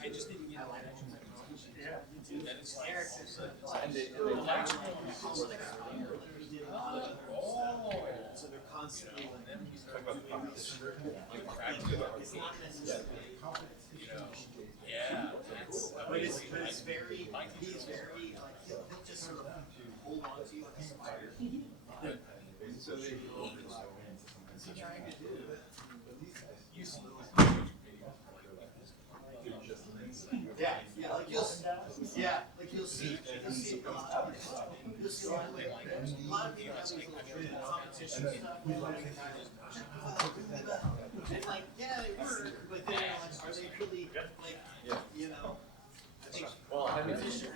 I just didn't get that. And it's like, and they So they're constantly like them. it's not necessarily yeah. But it's very, he's very, like, he'll just sort of hold on to you like a spider. So they what's he trying to do? You see. Yeah, like you'll see a lot of people have these little competition stuff. And like, yeah, they work, but then like, are they really like, you know? I think competition,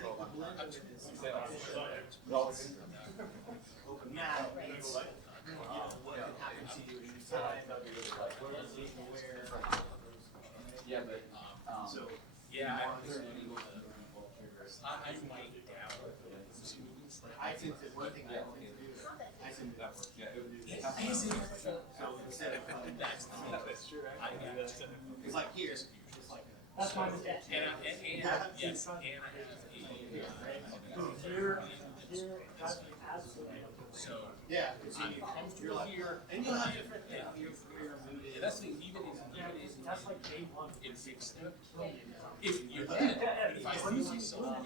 open mat, means, you know, what can happen to you anytime, where. yeah, but So. Yeah, I might doubt I think that one thing I don't think to do, I think that works. So instead of, that's true. it's like here, it's like. That's my mistake. And yes, and I have so Yeah, I'm you're like, and you'll have different, your mood is. that's the thing, even in That's like day one. in fixed stuff. If you're dead, if I lose myself,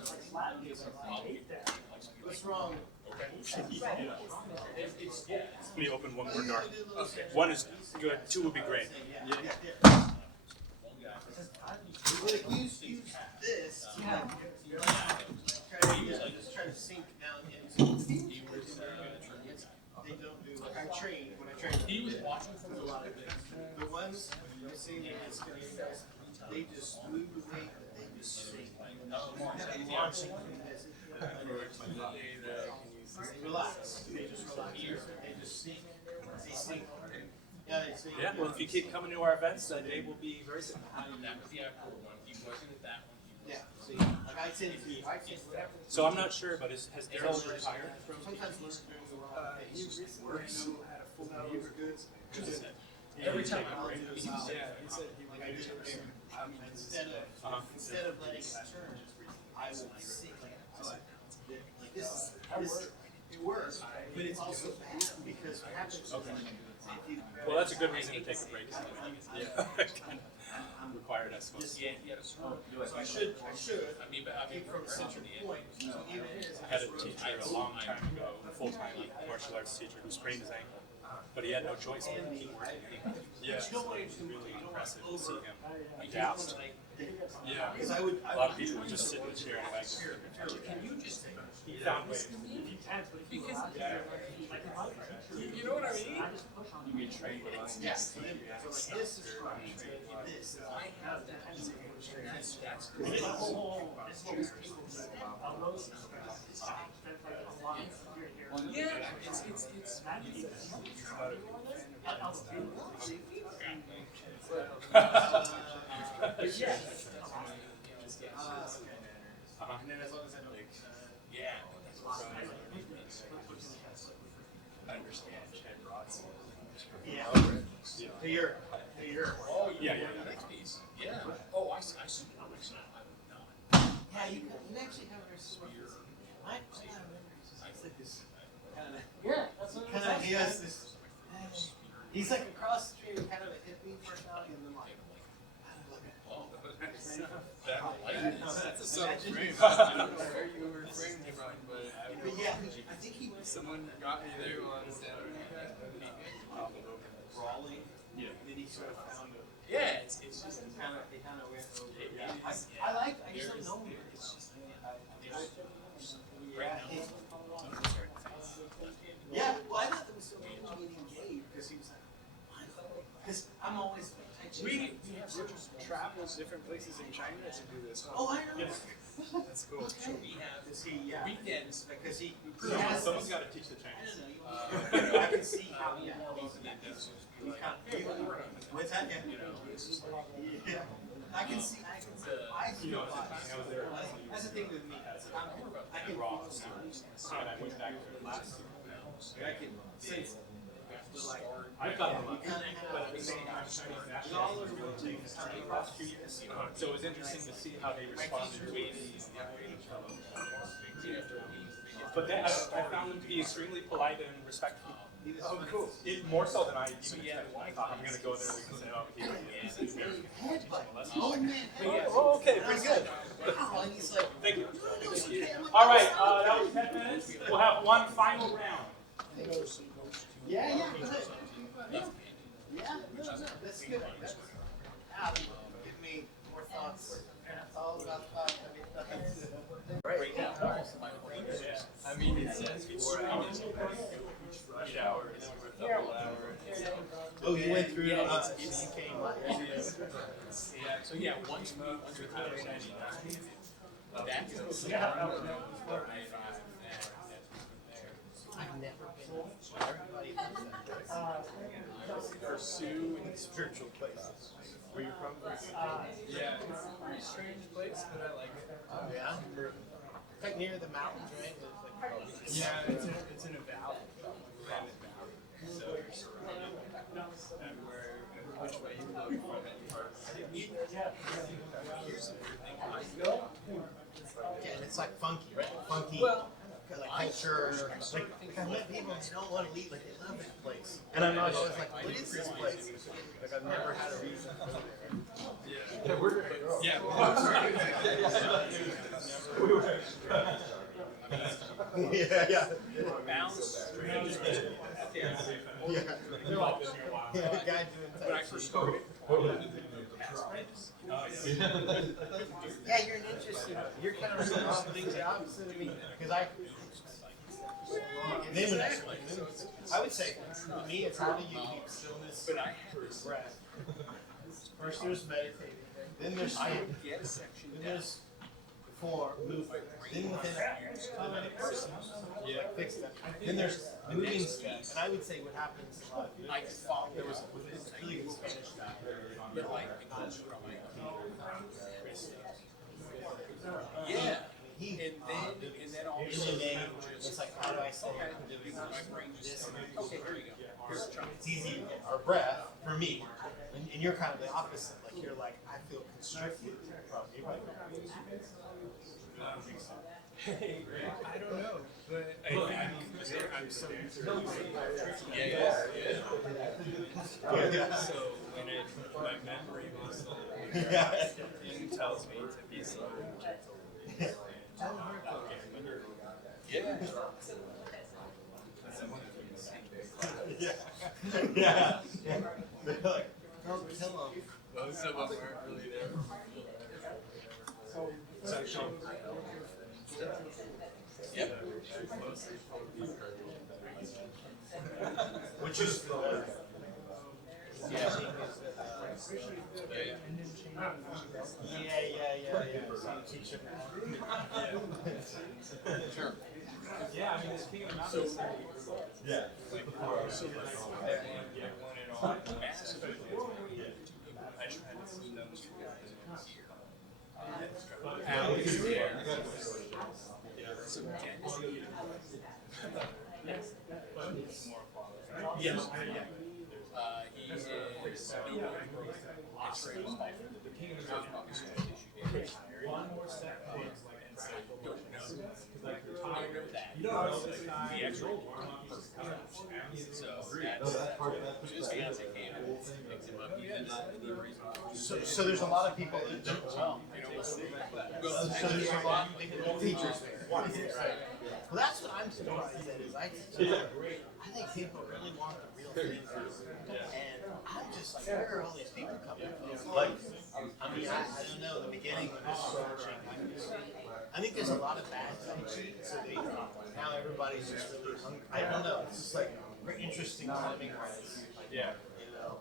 What's wrong? Let me open one more door. One is good, two would be great. But if you use this, just try to sink down into. They don't do, like I train, when I train. he was watching from a lot of things. The ones I've seen in this guys, they just move the weight, but they just sink. Launching this. Relax. They just relax. They just sink. They sink. Yeah, they sink. Yeah, well, if you keep coming to our events, then they will be very simple. that was the actual one. He wasn't at that one. Yeah. See, like I tend to. So I'm not sure, but has Daryl retired from? Sometimes learn doing the wrong thing. He works. Had a full meal of goods. Every time I I'll read do it, this. He said he like I did it. Instead of letting it turn, I will sink. Like this, it works, but it's also bad because what happens is if you. Well, that's a good reason to take a break. Yeah, kind of required, I suppose. yeah, he had a stroke. I should. I mean, From a central point, so even is. I had a teacher a long time ago, a full-time martial arts teacher who sprained his ankle, but he had no choice but to keep working. Yeah, so it was really impressive to see him adapt. Yeah, Because I would. a lot of people would just sit in the chair and wag their Can you just He found ways. because you know what I mean? You get trained with us. Yes. So like this is fine. This. I have that. And then as long as I don't understand Chad Broad's. Yeah. Here. Oh, yeah. Yeah. Oh, I see. Yeah, you actually have a very spear. Yeah, that's what kind of he has this. He's like across the street, kind of a hippie personality, and then like. That's a subtle frame. I don't know where you were framed from, but Yeah, I think he was someone got me there while I was down brawling. Yeah. And then he sort of found it. Yeah, it's just He kind of went over. Yeah. I just don't know him. It's just. Yeah, well, I thought that was so cool getting gay because he was like, because I'm always like, we travel to different places in China to do this. oh, I know. That's cool. We have to see weekends. because he Someone's got to teach the Chinese. I can see how he what's that? Yeah. I can see. I feel that's the thing with me. I can raw. And I went back to it last year. I can sense. Like, I've got them up. kind of But at the same time, Chinese nationals are really across 2 years. So it was interesting to see how they responded to it. But then I found them to be extremely polite and respectful. oh, cool. More so than I even expected. I thought I'm going to go there and say, oh, Oh man. oh, okay, pretty good. Wow, and he's like, Thank you. no, it's okay. I'm like, All right, that was 10 minutes. We'll have one final round. Yeah, good. Yeah, that's good. Give me more thoughts. It's all about thoughts. Right now, I mean, it says 4 hours rush hour, double hour. Oh, you went through. Yeah, so yeah, once we're Highway 99, that's I've never been. Everybody Pursue in spiritual places. Where you from? Yeah, it's a pretty strange place, but I like it. Yeah. It's like near the mountains, right? Yeah, it's in a valley. So you're surrounded everywhere, which way you look from any part of the city. Here's a weird thing. Yeah, and it's like funky, right? Funky. Well, like culture. Like I met people that don't want to leave, like they love that place. And I'm always like, what is this place? Like I've never had a reason to live there. Yeah, Yeah. bounce. Yeah. The guy doing When I first started, yeah, you're an interesting. You're kind of the opposite of me because name an explanation. I would say for me, it's how do you keep stillness, but I had this breath. First there's meditating, then there's I sleep, would get a section then down. there's form, movement, then within like fix that. Then there's moving steps, and I would say what happens a lot. I could follow. There was really good Spanish guy. But like, it goes from like, yeah, and then all of a sudden, It's like, how do I say my brain just, okay, here you go. Here's a try. it's easy. Our breath, for me, and you're kind of the opposite. Like you're like, I feel constricted from you. I don't know, but I'm so used to it. Yeah. So when my memory was Yeah. it tells me to be slow and gentle. Yeah. Yeah. They're like, don't kill them. Most of them weren't really there. Yep. Which is Some teacher now. Sure. Yeah, I mean, this King of the Mountain. So, Yeah. massive. I tried to see those two guys here. Alex there. So Dennis. More qualified. Yes. He is no X-ray was my friend. The King of the Mountain One more step towards like inside. Don't know. Like I know that. you know, The X-ray. So that's just fancy cable. Picks him up. He has any reason. So there's a lot of people that don't well. You know, we'll see. So there's a lot of teachers there. Well, that's what I'm surprised at is I think people really want the real thing. And I'm just like, where are all these people coming from? Like, I mean, I don't know, the beginning when this was launching, I think there's a lot of bad Tai Chi, so now everybody's just really hungry. I don't know, it's just like very interesting timing wise. Yeah. You know,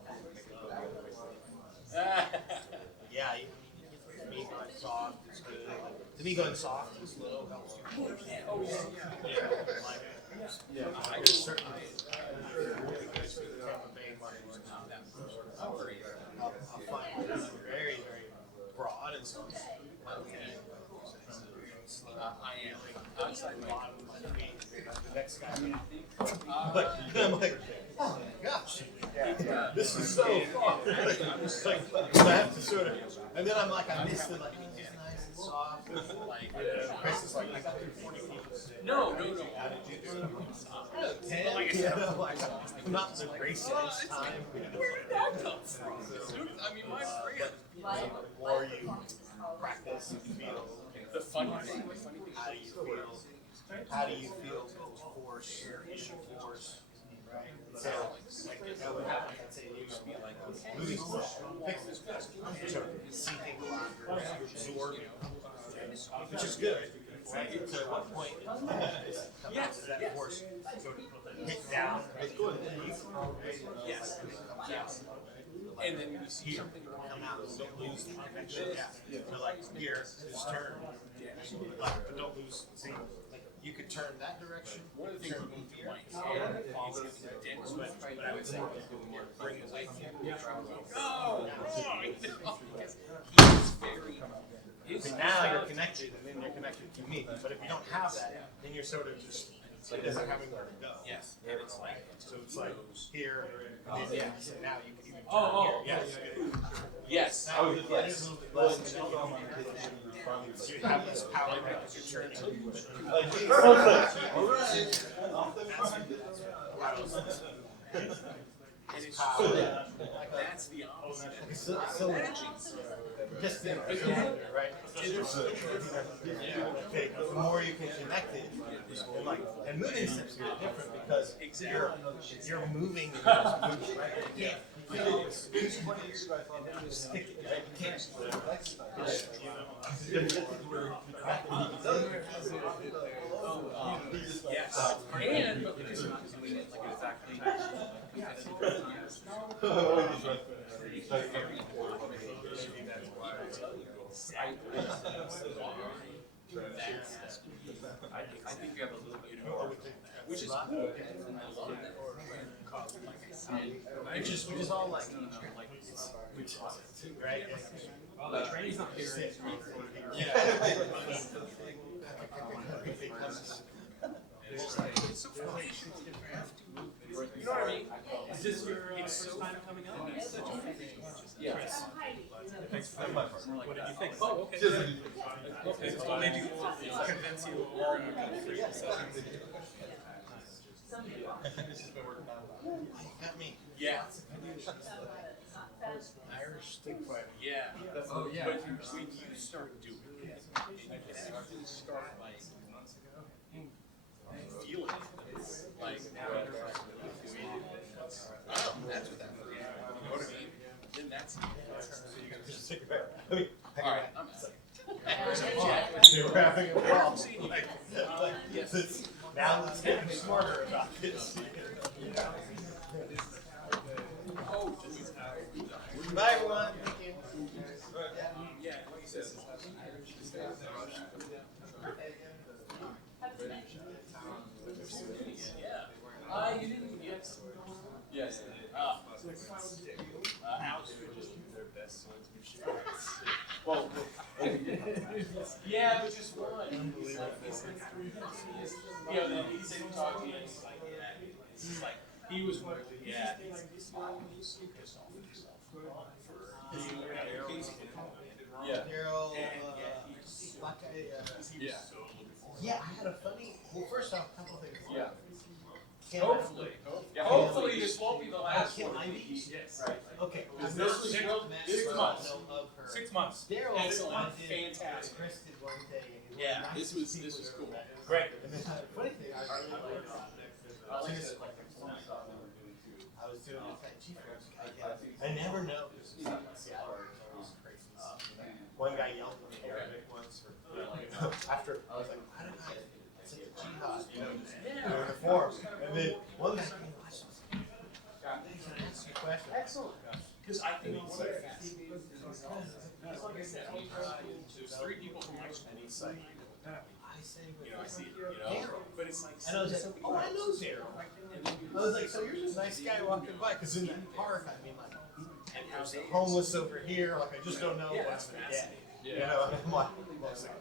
yeah, to me going soft is good. To me going soft and slow helps you. Oh, yeah. I just certainly really good for the Tampa Bay money. I'll find it very, very broad and so I am outside the bottom of my feet. The next guy, but I'm like, oh my gosh, this is so far. So I have to sort of, and then I'm like, I missed it. Like, it's nice and soft. Like, Chris is like, I got through 40 people. No. How did you do it? 10. Like, I'm not the racist time. Where did that come from? I mean, my friend. The more you practice, you feel. The funny thing. How do you feel? How do you feel force, issue force? Right? So, like, what happens, I'd say it used to be like moving force, fix this best, sort of sinking absorbing, which is good. Right? So at what point yes, that force sort of hit down, hit good, yes. And then you see something come out, don't lose the connection. Yeah. So like here, just turn. But don't lose. See, like you could turn that direction. One of the things you need to mind is but I would say bring the weight. Oh, because he's very. So now you're connected, and then you're connected to me. But if you don't have that, then you're sort of just it doesn't have anywhere to go. Yes, and it's like so it's like here, and then yes, and now you can even turn here. Yes. yes. Now it's a little bit less. So you have this power because you're turning. And it's that's the opposite. So just the right? The more you can connect it, and moving steps are different because you're moving. Yeah. Yes. And because you're not doing it like exactly. I think you have a little bit more, which is cool. I love that. Which is all like right? Well, the train's not here. It's so funny. You know what I mean? Is this your first time coming up? It's such a Yes. Thanks for that. What did you think? Oh, okay. Okay, so maybe we'll convince you or free sessions. Got me. Yeah. Irish stick fighter. Yeah. Oh, yeah. But when you start doing it, and you can actually start like feeling it. Like, oh, that's what that is. You know what I mean? Then that's So you gotta just stick it back. I mean, alright, I'm out. You're wrapping it up. Yes. Now let's get smarter about this. Oh, Bye, everyone. Thank you. Yeah, like you said. Yeah. You didn't get. Yes. Alex would just do their best swordsmanship. Well, yeah, but just one. He's like, you know, then he said he talked to you, and he's like, yeah, it's just like, he was one of the, yeah, he's so pissed off at himself. Yeah. Daryl, Yeah. I had a funny. Well, first off, a couple things. Yeah. Hopefully. Yeah, hopefully this won't be the last one. Yes. Right. Okay. This was 6 months. Of her. 6 months. Daryl, Excellent. did, Fantastic. Chris did one thing. And he Yeah, was this was cool. great. And then the funny thing, I really liked. I like that, like the phone stuff that we're doing too. I was doing a Tai Chi course. I never know. Seattle is crazy. One guy yelled at me in Arabic once for after I was like, how did I such a jihad, you know, just doing the form. And then one guy came and watched us. Can I ask you a question? Excellent. Because I think it's so fast. Because like I said, there's 3 people from my school. And it's like, I say, you know, I see it, you know. But it's like, and I was like, oh, I know Daryl. I was like, so you're just a nice guy walking by, because in that park, I mean, like, and how's there's the homeless over here, like, I just don't know Yeah, what that's I'm gonna get. fascinating. You know, and I'm like, well, it's like,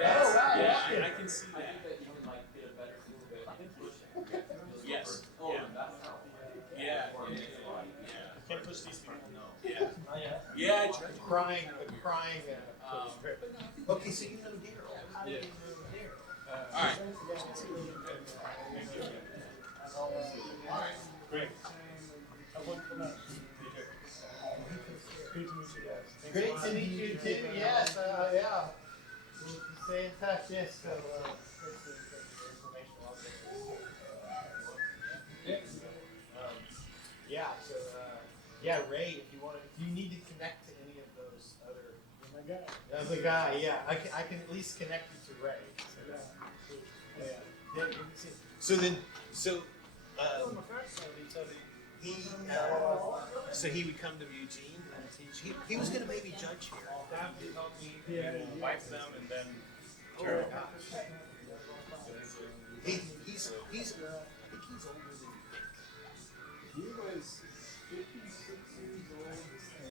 Yes. Yeah, I can see I that. think that you can like get a better sense of it, like intuition. Yes. Oh, Yeah. that's how. Yeah. can't push these people. Yeah. Yeah. Crying. Okay, so you know Daryl. How do you know Daryl? All right. Great. Have one for that. Great to meet you guys. Great to meet you too. Yes, yeah. We'll stay in touch. Yes. So, yeah. So, yeah, Ray. If you need to connect to any of those other. You're my guy. As a guy, yeah, I can at least connect you to Ray. Yeah. So then, he would come to Eugene and teach. He was going to maybe judge here. Yeah, wipe them and then. Sure. He's I think he's older than you think. He was 56 years old